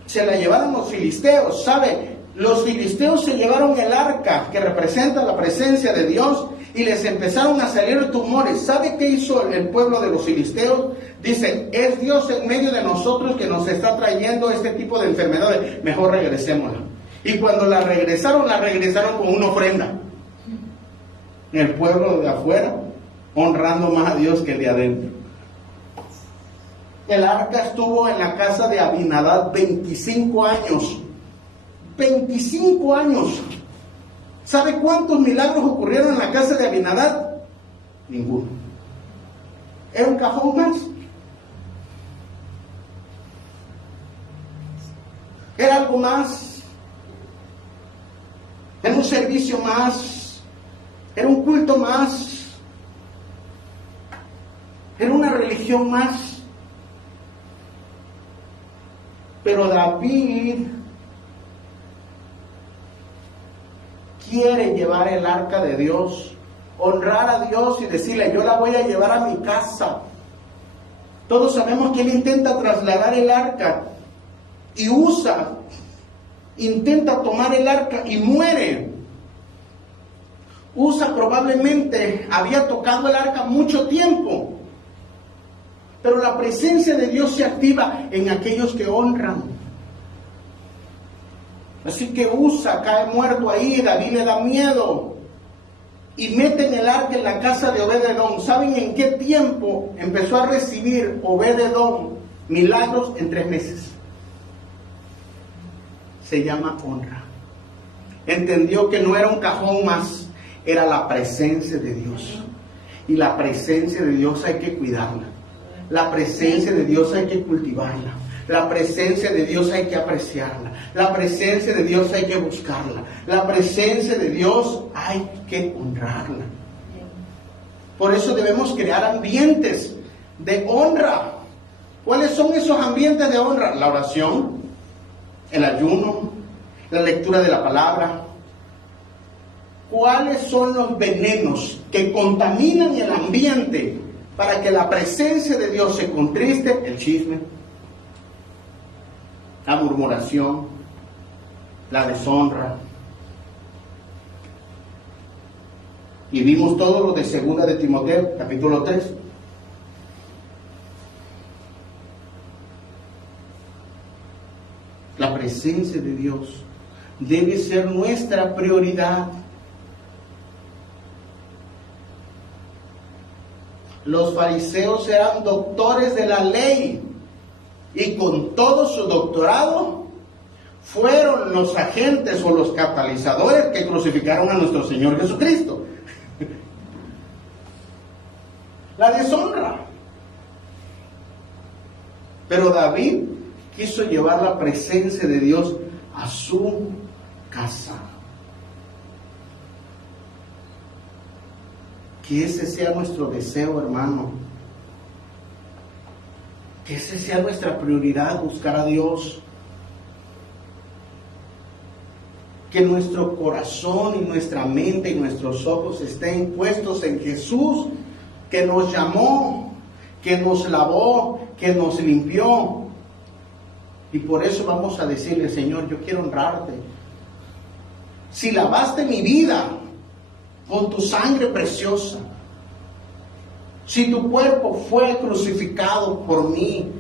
Se la llevaron los filisteos, ¿sabe? Los filisteos se llevaron el arca que representa la presencia de Dios y les empezaron a salir tumores. ¿Sabe qué hizo el pueblo de los filisteos? Dicen, es Dios en medio de nosotros que nos está trayendo este tipo de enfermedades. Mejor regresémosla. Y cuando la regresaron con una ofrenda. El pueblo de afuera, honrando más a Dios que el de adentro. El arca estuvo en la casa de Abinadab 25 años. 25 años. ¿Sabe cuántos milagros ocurrieron en la casa de Abinadab? Ninguno. ¿Era un cajón más? ¿Era algo más? ¿Era un servicio más? ¿Era un culto más? ¿Era una religión más? Pero David quiere llevar el arca de Dios, honrar a Dios y decirle, yo la voy a llevar a mi casa. Todos sabemos que él intenta trasladar el arca y intenta tomar el arca y muere. Probablemente había tocado el arca mucho tiempo, pero la presencia de Dios se activa en aquellos que honran. Así que cae muerto ahí, David le da miedo y meten el arca en la casa de Obed-edom. ¿Saben en qué tiempo empezó a recibir Obed-edom milagros? En 3 meses. Se llama honra. Entendió que no era un cajón más, era la presencia de Dios. Y la presencia de Dios hay que cuidarla. La presencia de Dios hay que cultivarla. La presencia de Dios hay que apreciarla. La presencia de Dios hay que buscarla. La presencia de Dios hay que honrarla. Por eso debemos crear ambientes de honra. ¿Cuáles son esos ambientes de honra? La oración, el ayuno, la lectura de la palabra. ¿Cuáles son los venenos que contaminan el ambiente para que la presencia de Dios se contriste? El chisme, la murmuración, la deshonra. Y vimos todo lo de 2 de Timoteo, capítulo 3. La presencia de Dios debe ser nuestra prioridad. Los fariseos eran doctores de la ley y con todo su doctorado fueron los agentes o los catalizadores que crucificaron a nuestro Señor Jesucristo. La deshonra. Pero David quiso llevar la presencia de Dios a su casa. Que ese sea nuestro deseo, hermano. Que ese sea nuestra prioridad, buscar a Dios. Que nuestro corazón y nuestra mente y nuestros ojos estén puestos en Jesús, que nos llamó, que nos lavó, que nos limpió. Y por eso vamos a decirle: Señor, yo quiero honrarte. Si lavaste mi vida con tu sangre preciosa, si tu cuerpo fue crucificado por mí,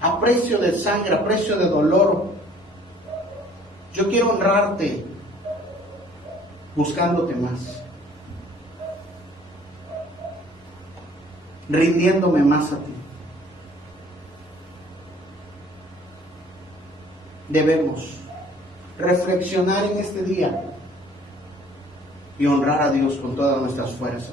a precio de sangre, a precio de dolor, yo quiero honrarte buscándote más, rindiéndome más a ti. Debemos reflexionar en este día y honrar a Dios con todas nuestras fuerzas.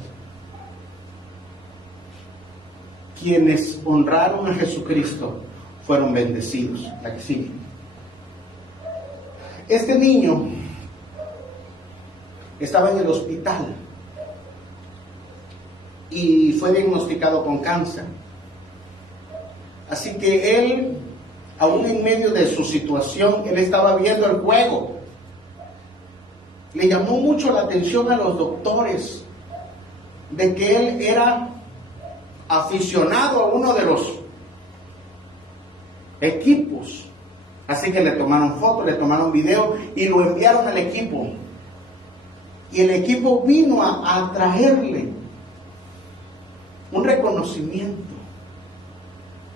Quienes honraron a Jesucristo fueron bendecidos. La que sigue. Este niño estaba en el hospital y fue diagnosticado con cáncer. Así que él, aún en medio de su situación, él estaba viendo el juego. Le llamó mucho la atención a los doctores de que él era aficionado a uno de los equipos. Así que le tomaron fotos, le tomaron video y lo enviaron al equipo. Y el equipo vino a traerle un reconocimiento,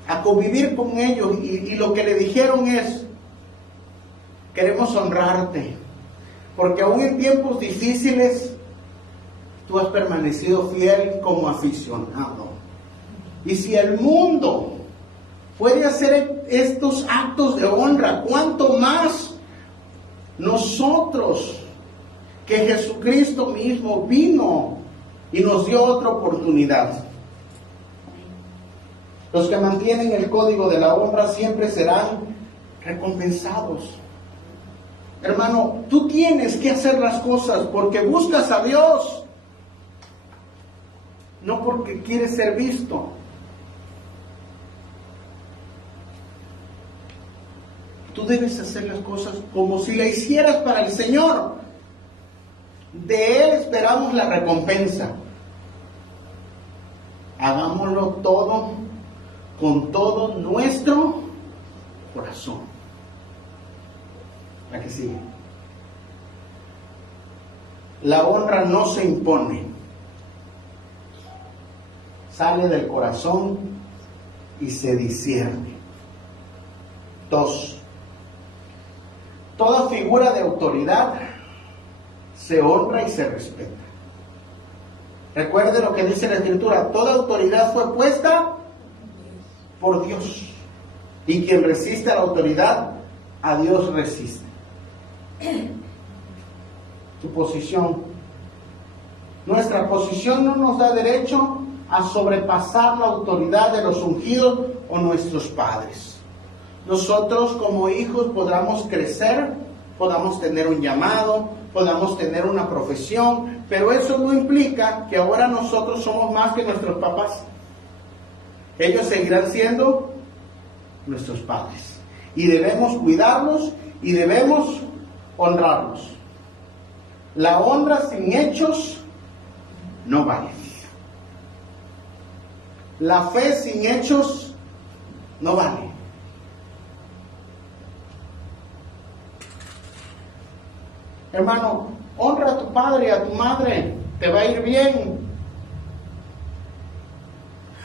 a convivir con ellos. Y lo que le dijeron es: queremos honrarte, porque aún en tiempos difíciles tú has permanecido fiel como aficionado. Y si el mundo puede hacer estos actos de honra, ¿cuánto más nosotros, que Jesucristo mismo vino y nos dio otra oportunidad? Los que mantienen el código de la honra siempre serán recompensados. Hermano, tú tienes que hacer las cosas porque buscas a Dios, no porque quieres ser visto. Tú debes hacer las cosas como si las hicieras para el Señor. De Él esperamos la recompensa. Hagámoslo todo con todo nuestro corazón. La que sigue. La honra no se impone. Sale del corazón y se discierne. 2. Toda figura de autoridad se honra y se respeta. Recuerde lo que dice la Escritura: toda autoridad fue puesta por Dios, y quien resiste a la autoridad, a Dios resiste. Tu posición, nuestra posición no nos da derecho a sobrepasar la autoridad de los ungidos o nuestros padres. Nosotros como hijos podamos crecer, podamos tener un llamado, podamos tener una profesión, pero eso no implica que ahora nosotros somos más que nuestros papás. Ellos seguirán siendo nuestros padres y debemos cuidarlos y debemos honrarlos. La honra sin hechos no vale. La fe sin hechos no vale. Hermano, honra a tu padre y a tu madre, te va a ir bien.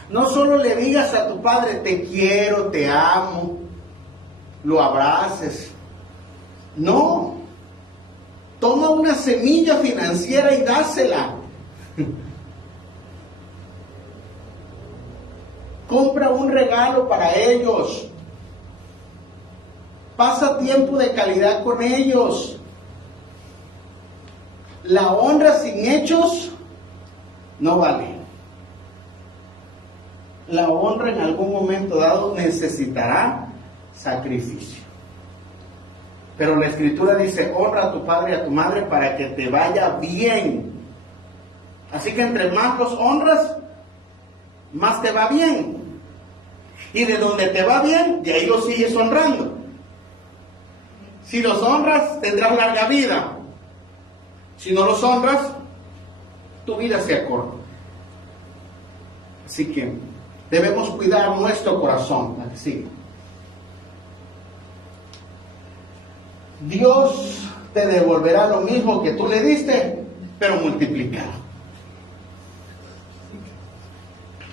No solo le digas a tu padre: te quiero, te amo, lo abraces. No. Toma una semilla financiera y dásela. Compra un regalo para ellos. Pasa tiempo de calidad con ellos. La honra sin hechos no vale. La honra en algún momento dado necesitará sacrificio. Pero la Escritura dice, honra a tu padre y a tu madre para que te vaya bien. Así que entre más los honras, más te va bien. Y de donde te va bien, de ahí los sigues honrando. Si los honras, tendrás larga vida. Si no los honras, tu vida se acorta. Así que debemos cuidar nuestro corazón. Sí. Dios te devolverá lo mismo que tú le diste, pero multiplicado.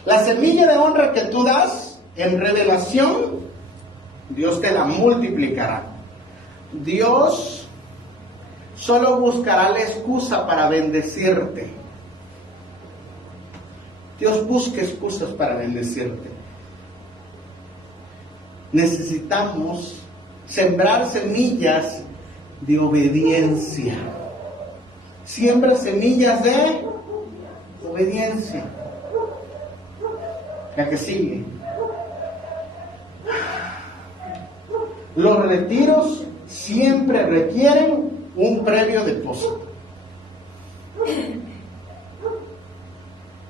La semilla de honra que tú das en revelación, Dios te la multiplicará. Dios solo buscará la excusa para bendecirte. Dios busca excusas para bendecirte. Necesitamos sembrar semillas de obediencia. Siembra semillas de obediencia. La que sigue. Los retiros siempre requieren un previo depósito.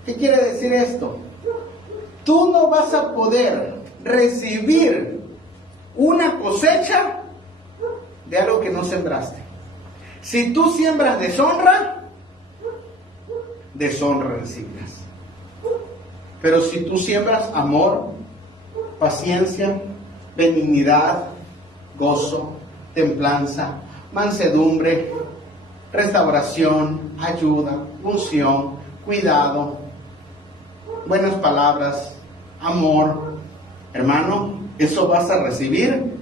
¿Qué quiere decir esto? Tú no vas a poder recibir una cosecha de algo que no sembraste. Si tú siembras deshonra, deshonra recibirás. Pero si tú siembras amor, paciencia, benignidad, gozo, templanza, mansedumbre, restauración, ayuda, unción, cuidado, buenas palabras, amor, hermano, eso vas a recibir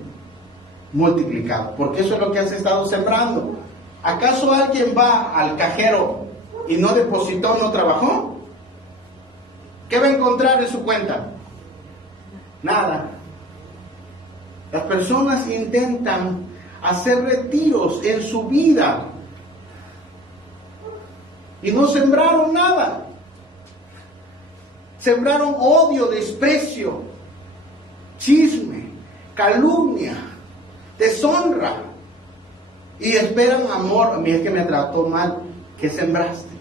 multiplicado, porque eso es lo que has estado sembrando. ¿Acaso alguien va al cajero y no depositó, no trabajó? ¿Qué va a encontrar en su cuenta? Nada. Las personas intentan hacer retiros en su vida y no sembraron nada. Sembraron odio, desprecio, chisme, calumnia, deshonra y esperan amor. A mí es que me trató mal. ¿Qué sembraste?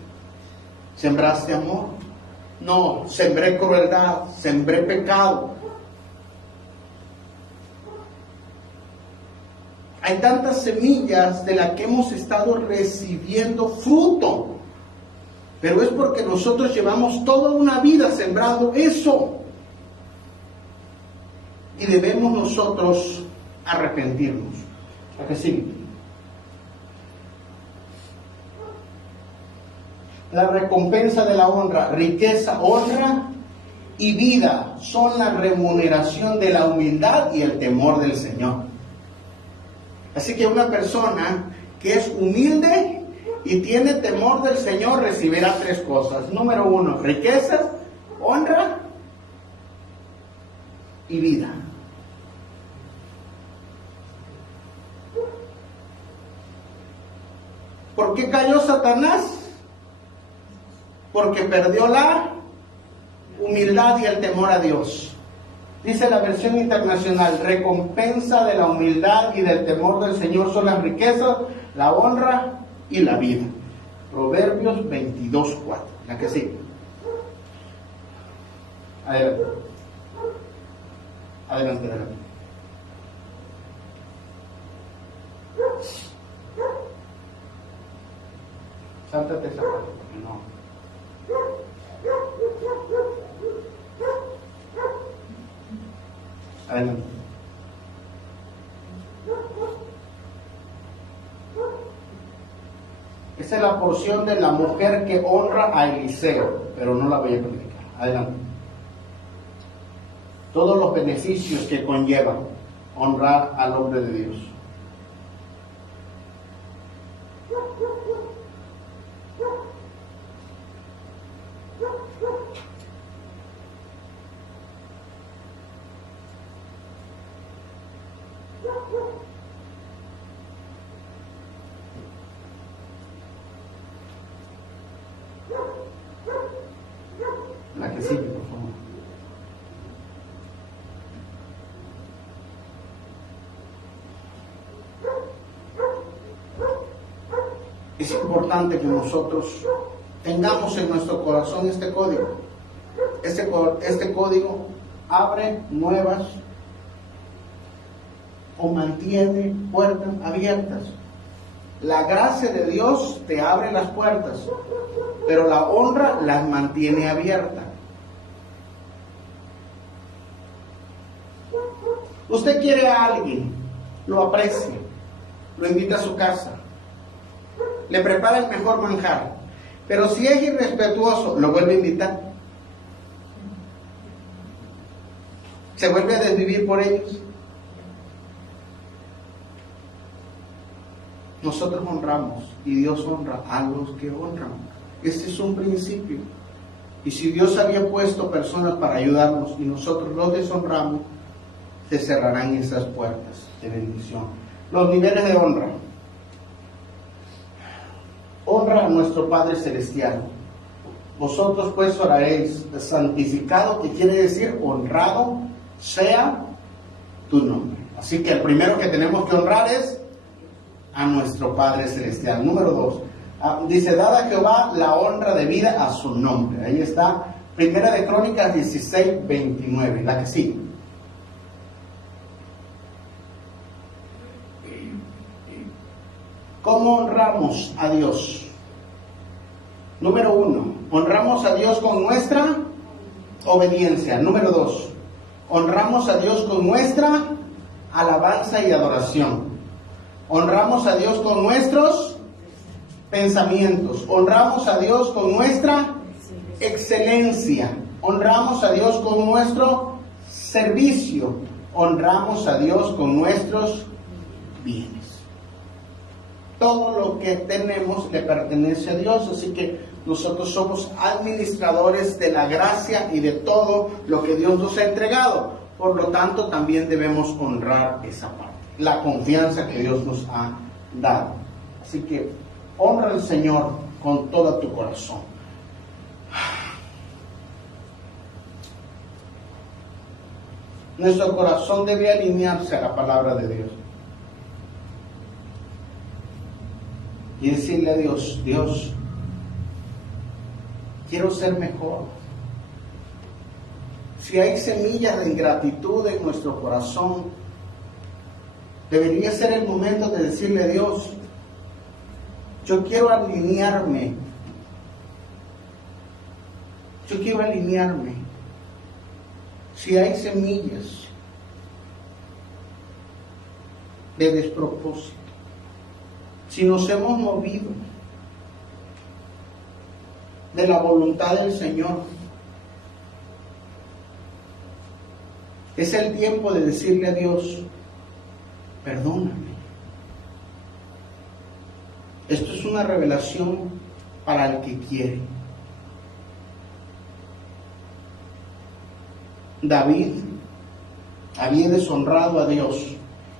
¿Sembraste amor? No, sembré crueldad, sembré pecado. Hay tantas semillas de las que hemos estado recibiendo fruto, pero es porque nosotros llevamos toda una vida sembrando eso. Y debemos nosotros arrepentirnos. ¿A que sí? La recompensa de la honra, riqueza, honra y vida son la remuneración de la humildad y el temor del Señor. Así que una persona que es humilde y tiene temor del Señor recibirá tres cosas. Número 1, riquezas, honra y vida. ¿Por qué cayó Satanás? Porque perdió la humildad y el temor a Dios. Dice la versión internacional, recompensa de la humildad y del temor del Señor son las riquezas, la honra y la vida. Proverbios 22:4. La que sigue. Adelante. Adelante, adelante. Sáltate esa parte, no. Adelante. Esa es la porción de la mujer que honra a Eliseo, pero no la voy a predicar. Adelante. Todos los beneficios que conlleva. honrar al hombre de Dios. La que sigue, por favor. Es importante que nosotros tengamos en nuestro corazón este código. Este código abre nuevas o mantiene puertas abiertas. La gracia de Dios te abre las puertas, pero la honra las mantiene abiertas. Usted quiere a alguien, lo aprecia, lo invita a su casa, le prepara el mejor manjar, pero si es irrespetuoso, lo vuelve a invitar. Se vuelve a desvivir por ellos. Nosotros honramos y Dios honra a los que honran. Este es un principio. Y si Dios había puesto personas para ayudarnos y nosotros los deshonramos, se cerrarán esas puertas de bendición. Los niveles de honra. Honra a nuestro Padre Celestial. Vosotros pues oraréis, santificado, que quiere decir honrado sea tu nombre. Así que el primero que tenemos que honrar es a nuestro Padre Celestial. Número 2, dice, dad a Jehová la honra debida a su nombre. Ahí está, Primera de Crónicas 16:29, la que sigue. ¿Cómo honramos a Dios? Número 1, honramos a Dios con nuestra obediencia. Número 2, honramos a Dios con nuestra alabanza y adoración. Honramos a Dios con nuestros pensamientos. Honramos a Dios con nuestra excelencia. Honramos a Dios con nuestro servicio. Honramos a Dios con nuestros bienes. Todo lo que tenemos le pertenece a Dios, así que nosotros somos administradores de la gracia y de todo lo que Dios nos ha entregado. Por lo tanto, también debemos honrar esa parte, la confianza que Dios nos ha dado. Así que honra al Señor con todo tu corazón. Nuestro corazón debe alinearse a la palabra de Dios. Y decirle a Dios, Dios, quiero ser mejor. Si hay semillas de ingratitud en nuestro corazón, debería ser el momento de decirle a Dios, yo quiero alinearme. Yo quiero alinearme. Si hay semillas de despropósito, si nos hemos movido de la voluntad del Señor, es el tiempo de decirle a Dios, perdóname. Esto es una revelación para el que quiere. David había deshonrado a Dios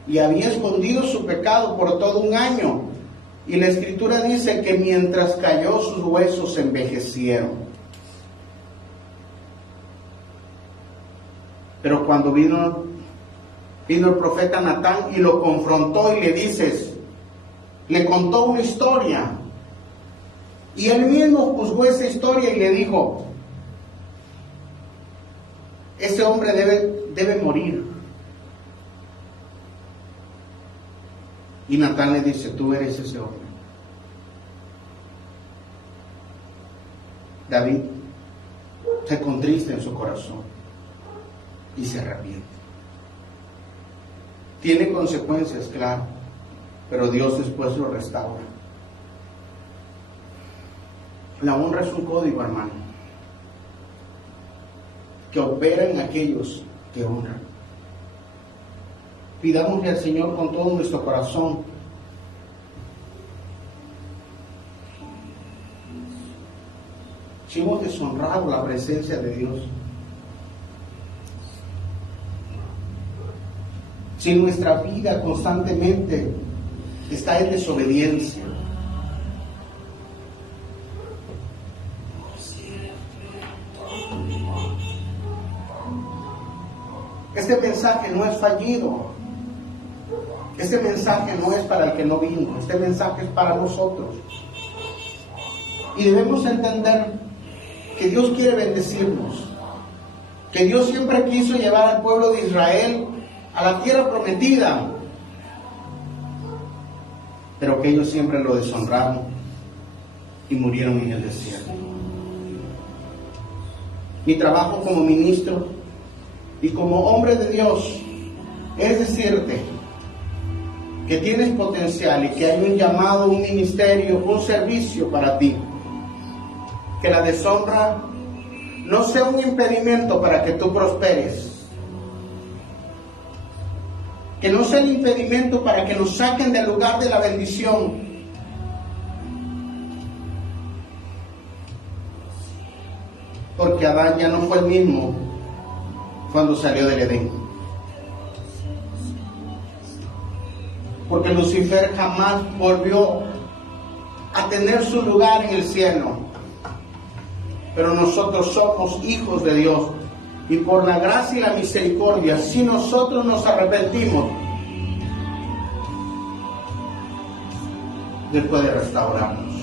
y había escondido su pecado por todo un año. Y la Escritura dice que mientras cayó, sus huesos se envejecieron. Pero cuando vino el profeta Natán y lo confrontó y le contó una historia. Y él mismo juzgó esa historia y le dijo, ese hombre debe morir. Y Natán le dice, tú eres ese hombre. David se contrista en su corazón y se arrepiente. Tiene consecuencias, claro, pero Dios después lo restaura. La honra es un código, hermano, que opera en aquellos que honran. Pidámosle al Señor con todo nuestro corazón. Si hemos deshonrado la presencia de Dios, si nuestra vida constantemente está en desobediencia, este mensaje no es fallido. Este mensaje no es para el que no vino. Este mensaje es para nosotros. Y debemos entender que Dios quiere bendecirnos. Que Dios siempre quiso llevar al pueblo de Israel a la tierra prometida. Pero que ellos siempre lo deshonraron y murieron en el desierto. Mi trabajo como ministro y como hombre de Dios es decirte que tienes potencial y que hay un llamado, un ministerio, un servicio para ti. Que la deshonra no sea un impedimento para que tú prosperes. Que no sea el impedimento para que nos saquen del lugar de la bendición. Porque Adán ya no fue el mismo cuando salió del Edén. Porque Lucifer jamás volvió a tener su lugar en el cielo. Pero nosotros somos hijos de Dios. Y por la gracia y la misericordia, si nosotros nos arrepentimos, Él puede restaurarnos.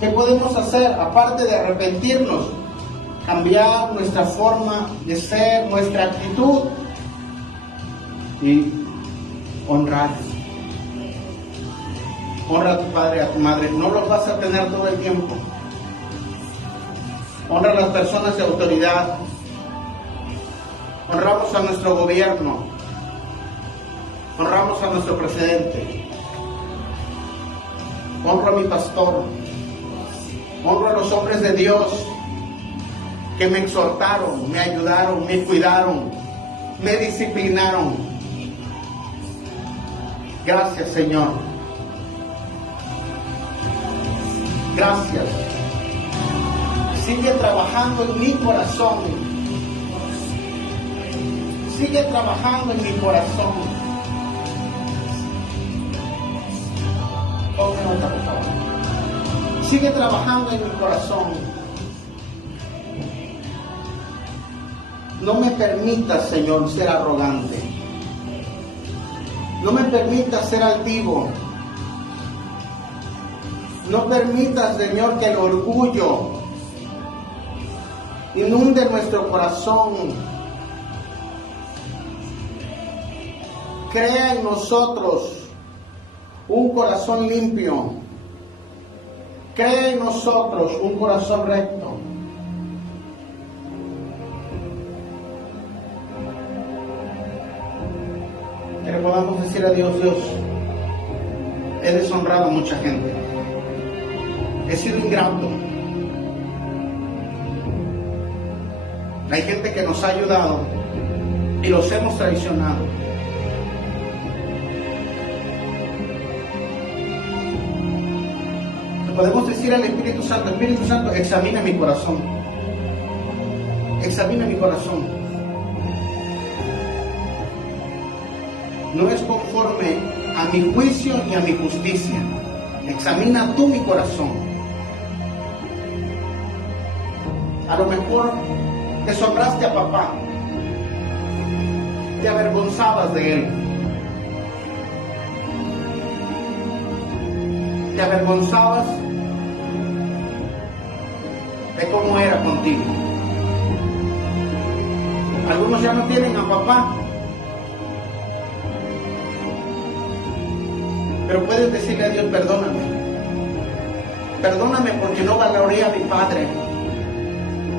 ¿Qué podemos hacer aparte de arrepentirnos? Cambiar nuestra forma de ser, nuestra actitud y honrar. Honra a tu padre y a tu madre. No los vas a tener todo el tiempo. Honra a las personas de autoridad. Honramos a nuestro gobierno. Honramos a nuestro presidente. Honro a mi pastor. Honro a los hombres de Dios que me exhortaron, me ayudaron, me cuidaron, me disciplinaron. Gracias, Señor. Gracias. Sigue trabajando en mi corazón. Sigue trabajando en mi corazón. Ponme nota, por favor. Sigue trabajando en mi corazón. No me permitas, Señor, ser arrogante. No me permitas ser altivo. No permitas, Señor, que el orgullo inunde nuestro corazón. Crea en nosotros un corazón limpio. Crea en nosotros un corazón recto. Que le podamos decir a Dios: Dios, he deshonrado a mucha gente. He sido ingrato. Hay gente que nos ha ayudado y los hemos traicionado. Le podemos decir al Espíritu Santo, examina mi corazón. Examina mi corazón. No es conforme a mi juicio ni a mi justicia. Examina tú mi corazón. A lo mejor deshonraste a papá. Te avergonzabas de él. Te avergonzabas de cómo era contigo. Algunos ya no tienen a papá. Pero puedes decirle a Dios: perdóname. Perdóname porque no valoré a mi padre.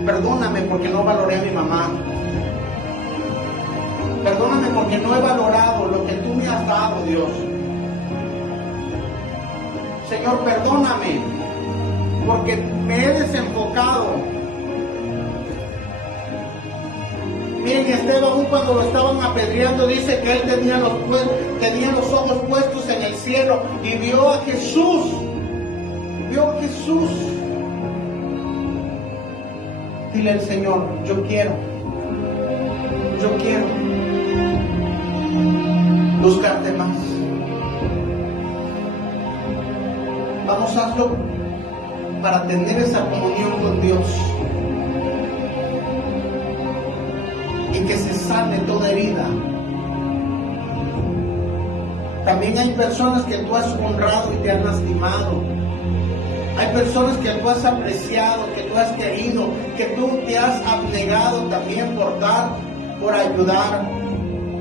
Perdóname porque no valoré a mi mamá. Perdóname porque no he valorado lo que tú me has dado, Dios. Señor, perdóname porque me he desenfocado Miren, Esteban, aún cuando lo estaban apedreando, dice que él tenía los ojos puestos en el cielo y vio a Jesús. Vio a Jesús. Dile al Señor, yo quiero buscarte más. Vamos, hazlo para tener esa comunión con Dios y que se sane toda herida. También hay personas que tú has honrado y te han lastimado. Hay personas que tú has apreciado, que tú has querido, que tú te has abnegado también por dar, por ayudar,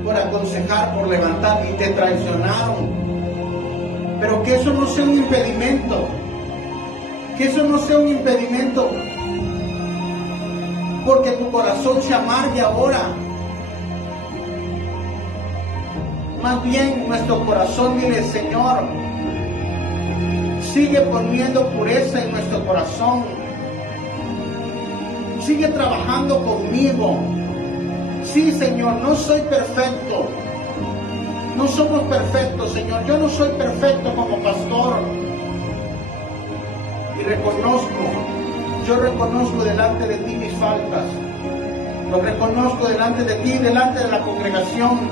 por aconsejar, por levantar, y te traicionaron. Pero que eso no sea un impedimento. Que eso no sea un impedimento porque tu corazón se amargue ahora. Más bien nuestro corazón, dile, Señor, sigue poniendo pureza en nuestro corazón. Sigue trabajando conmigo. Sí, Señor, no soy perfecto. No somos perfectos, Señor. Yo no soy perfecto como pastor. Y yo reconozco delante de ti mis faltas. Lo reconozco delante de ti, delante de la congregación.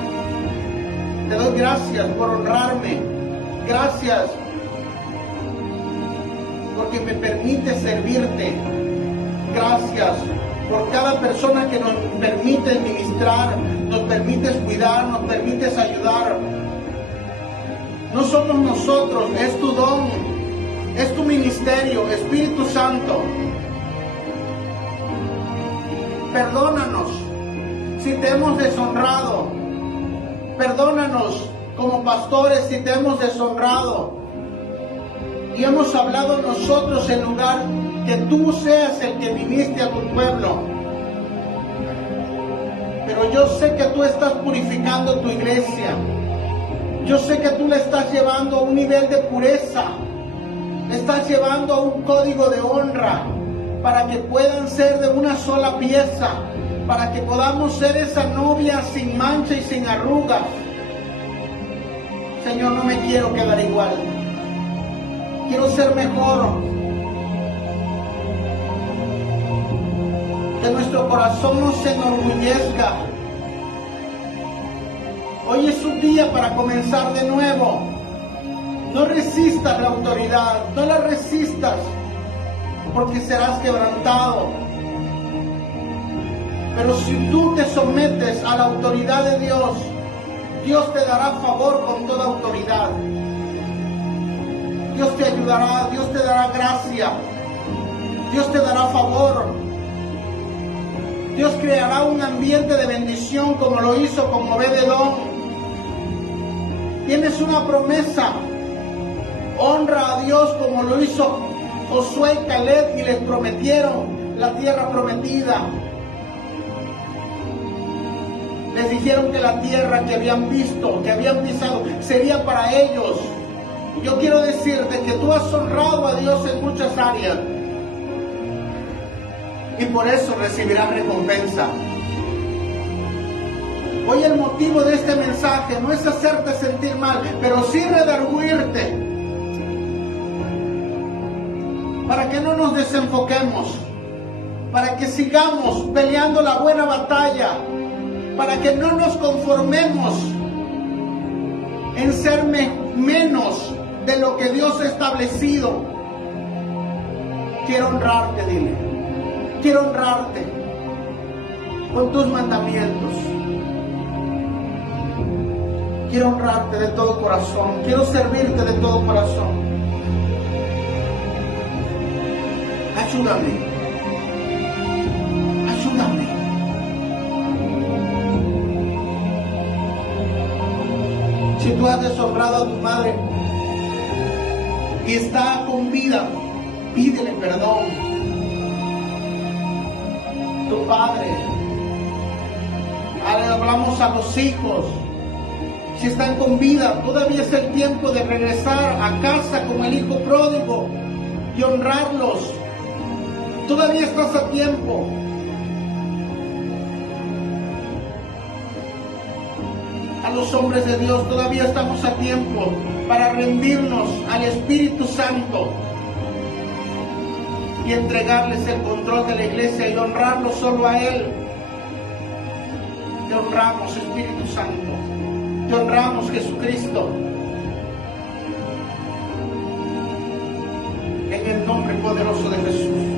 Te doy gracias por honrarme. Gracias porque me permite servirte. Gracias por cada persona que nos permite ministrar, nos permites cuidar, nos permites ayudar. No somos nosotros, es tu don, es tu ministerio, Espíritu Santo. Perdónanos si te hemos deshonrado. Perdónanos como pastores si te hemos deshonrado y hemos hablado nosotros en lugar que tú seas el que viniste a tu pueblo. Pero yo sé que tú estás purificando tu iglesia. Yo sé que tú la estás llevando a un nivel de pureza. La estás llevando a un código de honra para que puedan ser de una sola pieza, para que podamos ser esa novia sin mancha y sin arrugas. Señor, no me quiero quedar igual. Quiero ser mejor. Que nuestro corazón no se enorgullezca. Hoy es un día para comenzar de nuevo. No resistas la autoridad, no la resistas, porque serás quebrantado. Pero si tú te sometes a la autoridad de Dios, Dios te dará favor con toda autoridad. Dios te ayudará, Dios te dará gracia, Dios te dará favor. Dios creará un ambiente de bendición como lo hizo con Obed-Edom. Tienes una promesa. Honra a Dios como lo hizo Josué y Caleb y les prometieron la tierra prometida. Les dijeron que la tierra que habían visto, que habían pisado, sería para ellos. Yo quiero decirte que tú has honrado a Dios en muchas áreas. Y por eso recibirás recompensa. Hoy el motivo de este mensaje no es hacerte sentir mal, pero sí redarguirte. Para que no nos desenfoquemos. Para que sigamos peleando la buena batalla. Para que no nos conformemos en ser menos de lo que Dios ha establecido. Quiero honrarte, dile. Quiero honrarte con tus mandamientos. Quiero honrarte de todo corazón. Quiero servirte de todo corazón. Ayúdame. Ayúdame. Si tú has deshonrado a tu madre y está con vida, pídele perdón. Tu padre. Ahora hablamos a los hijos. Si están con vida, todavía es el tiempo de regresar a casa como el hijo pródigo y honrarlos. Todavía estás a tiempo. los hombres de Dios, todavía estamos a tiempo para rendirnos al Espíritu Santo y entregarles el control de la iglesia y honrarlo solo a Él. Te honramos, Espíritu Santo. Te honramos, Jesucristo. En el nombre poderoso de Jesús.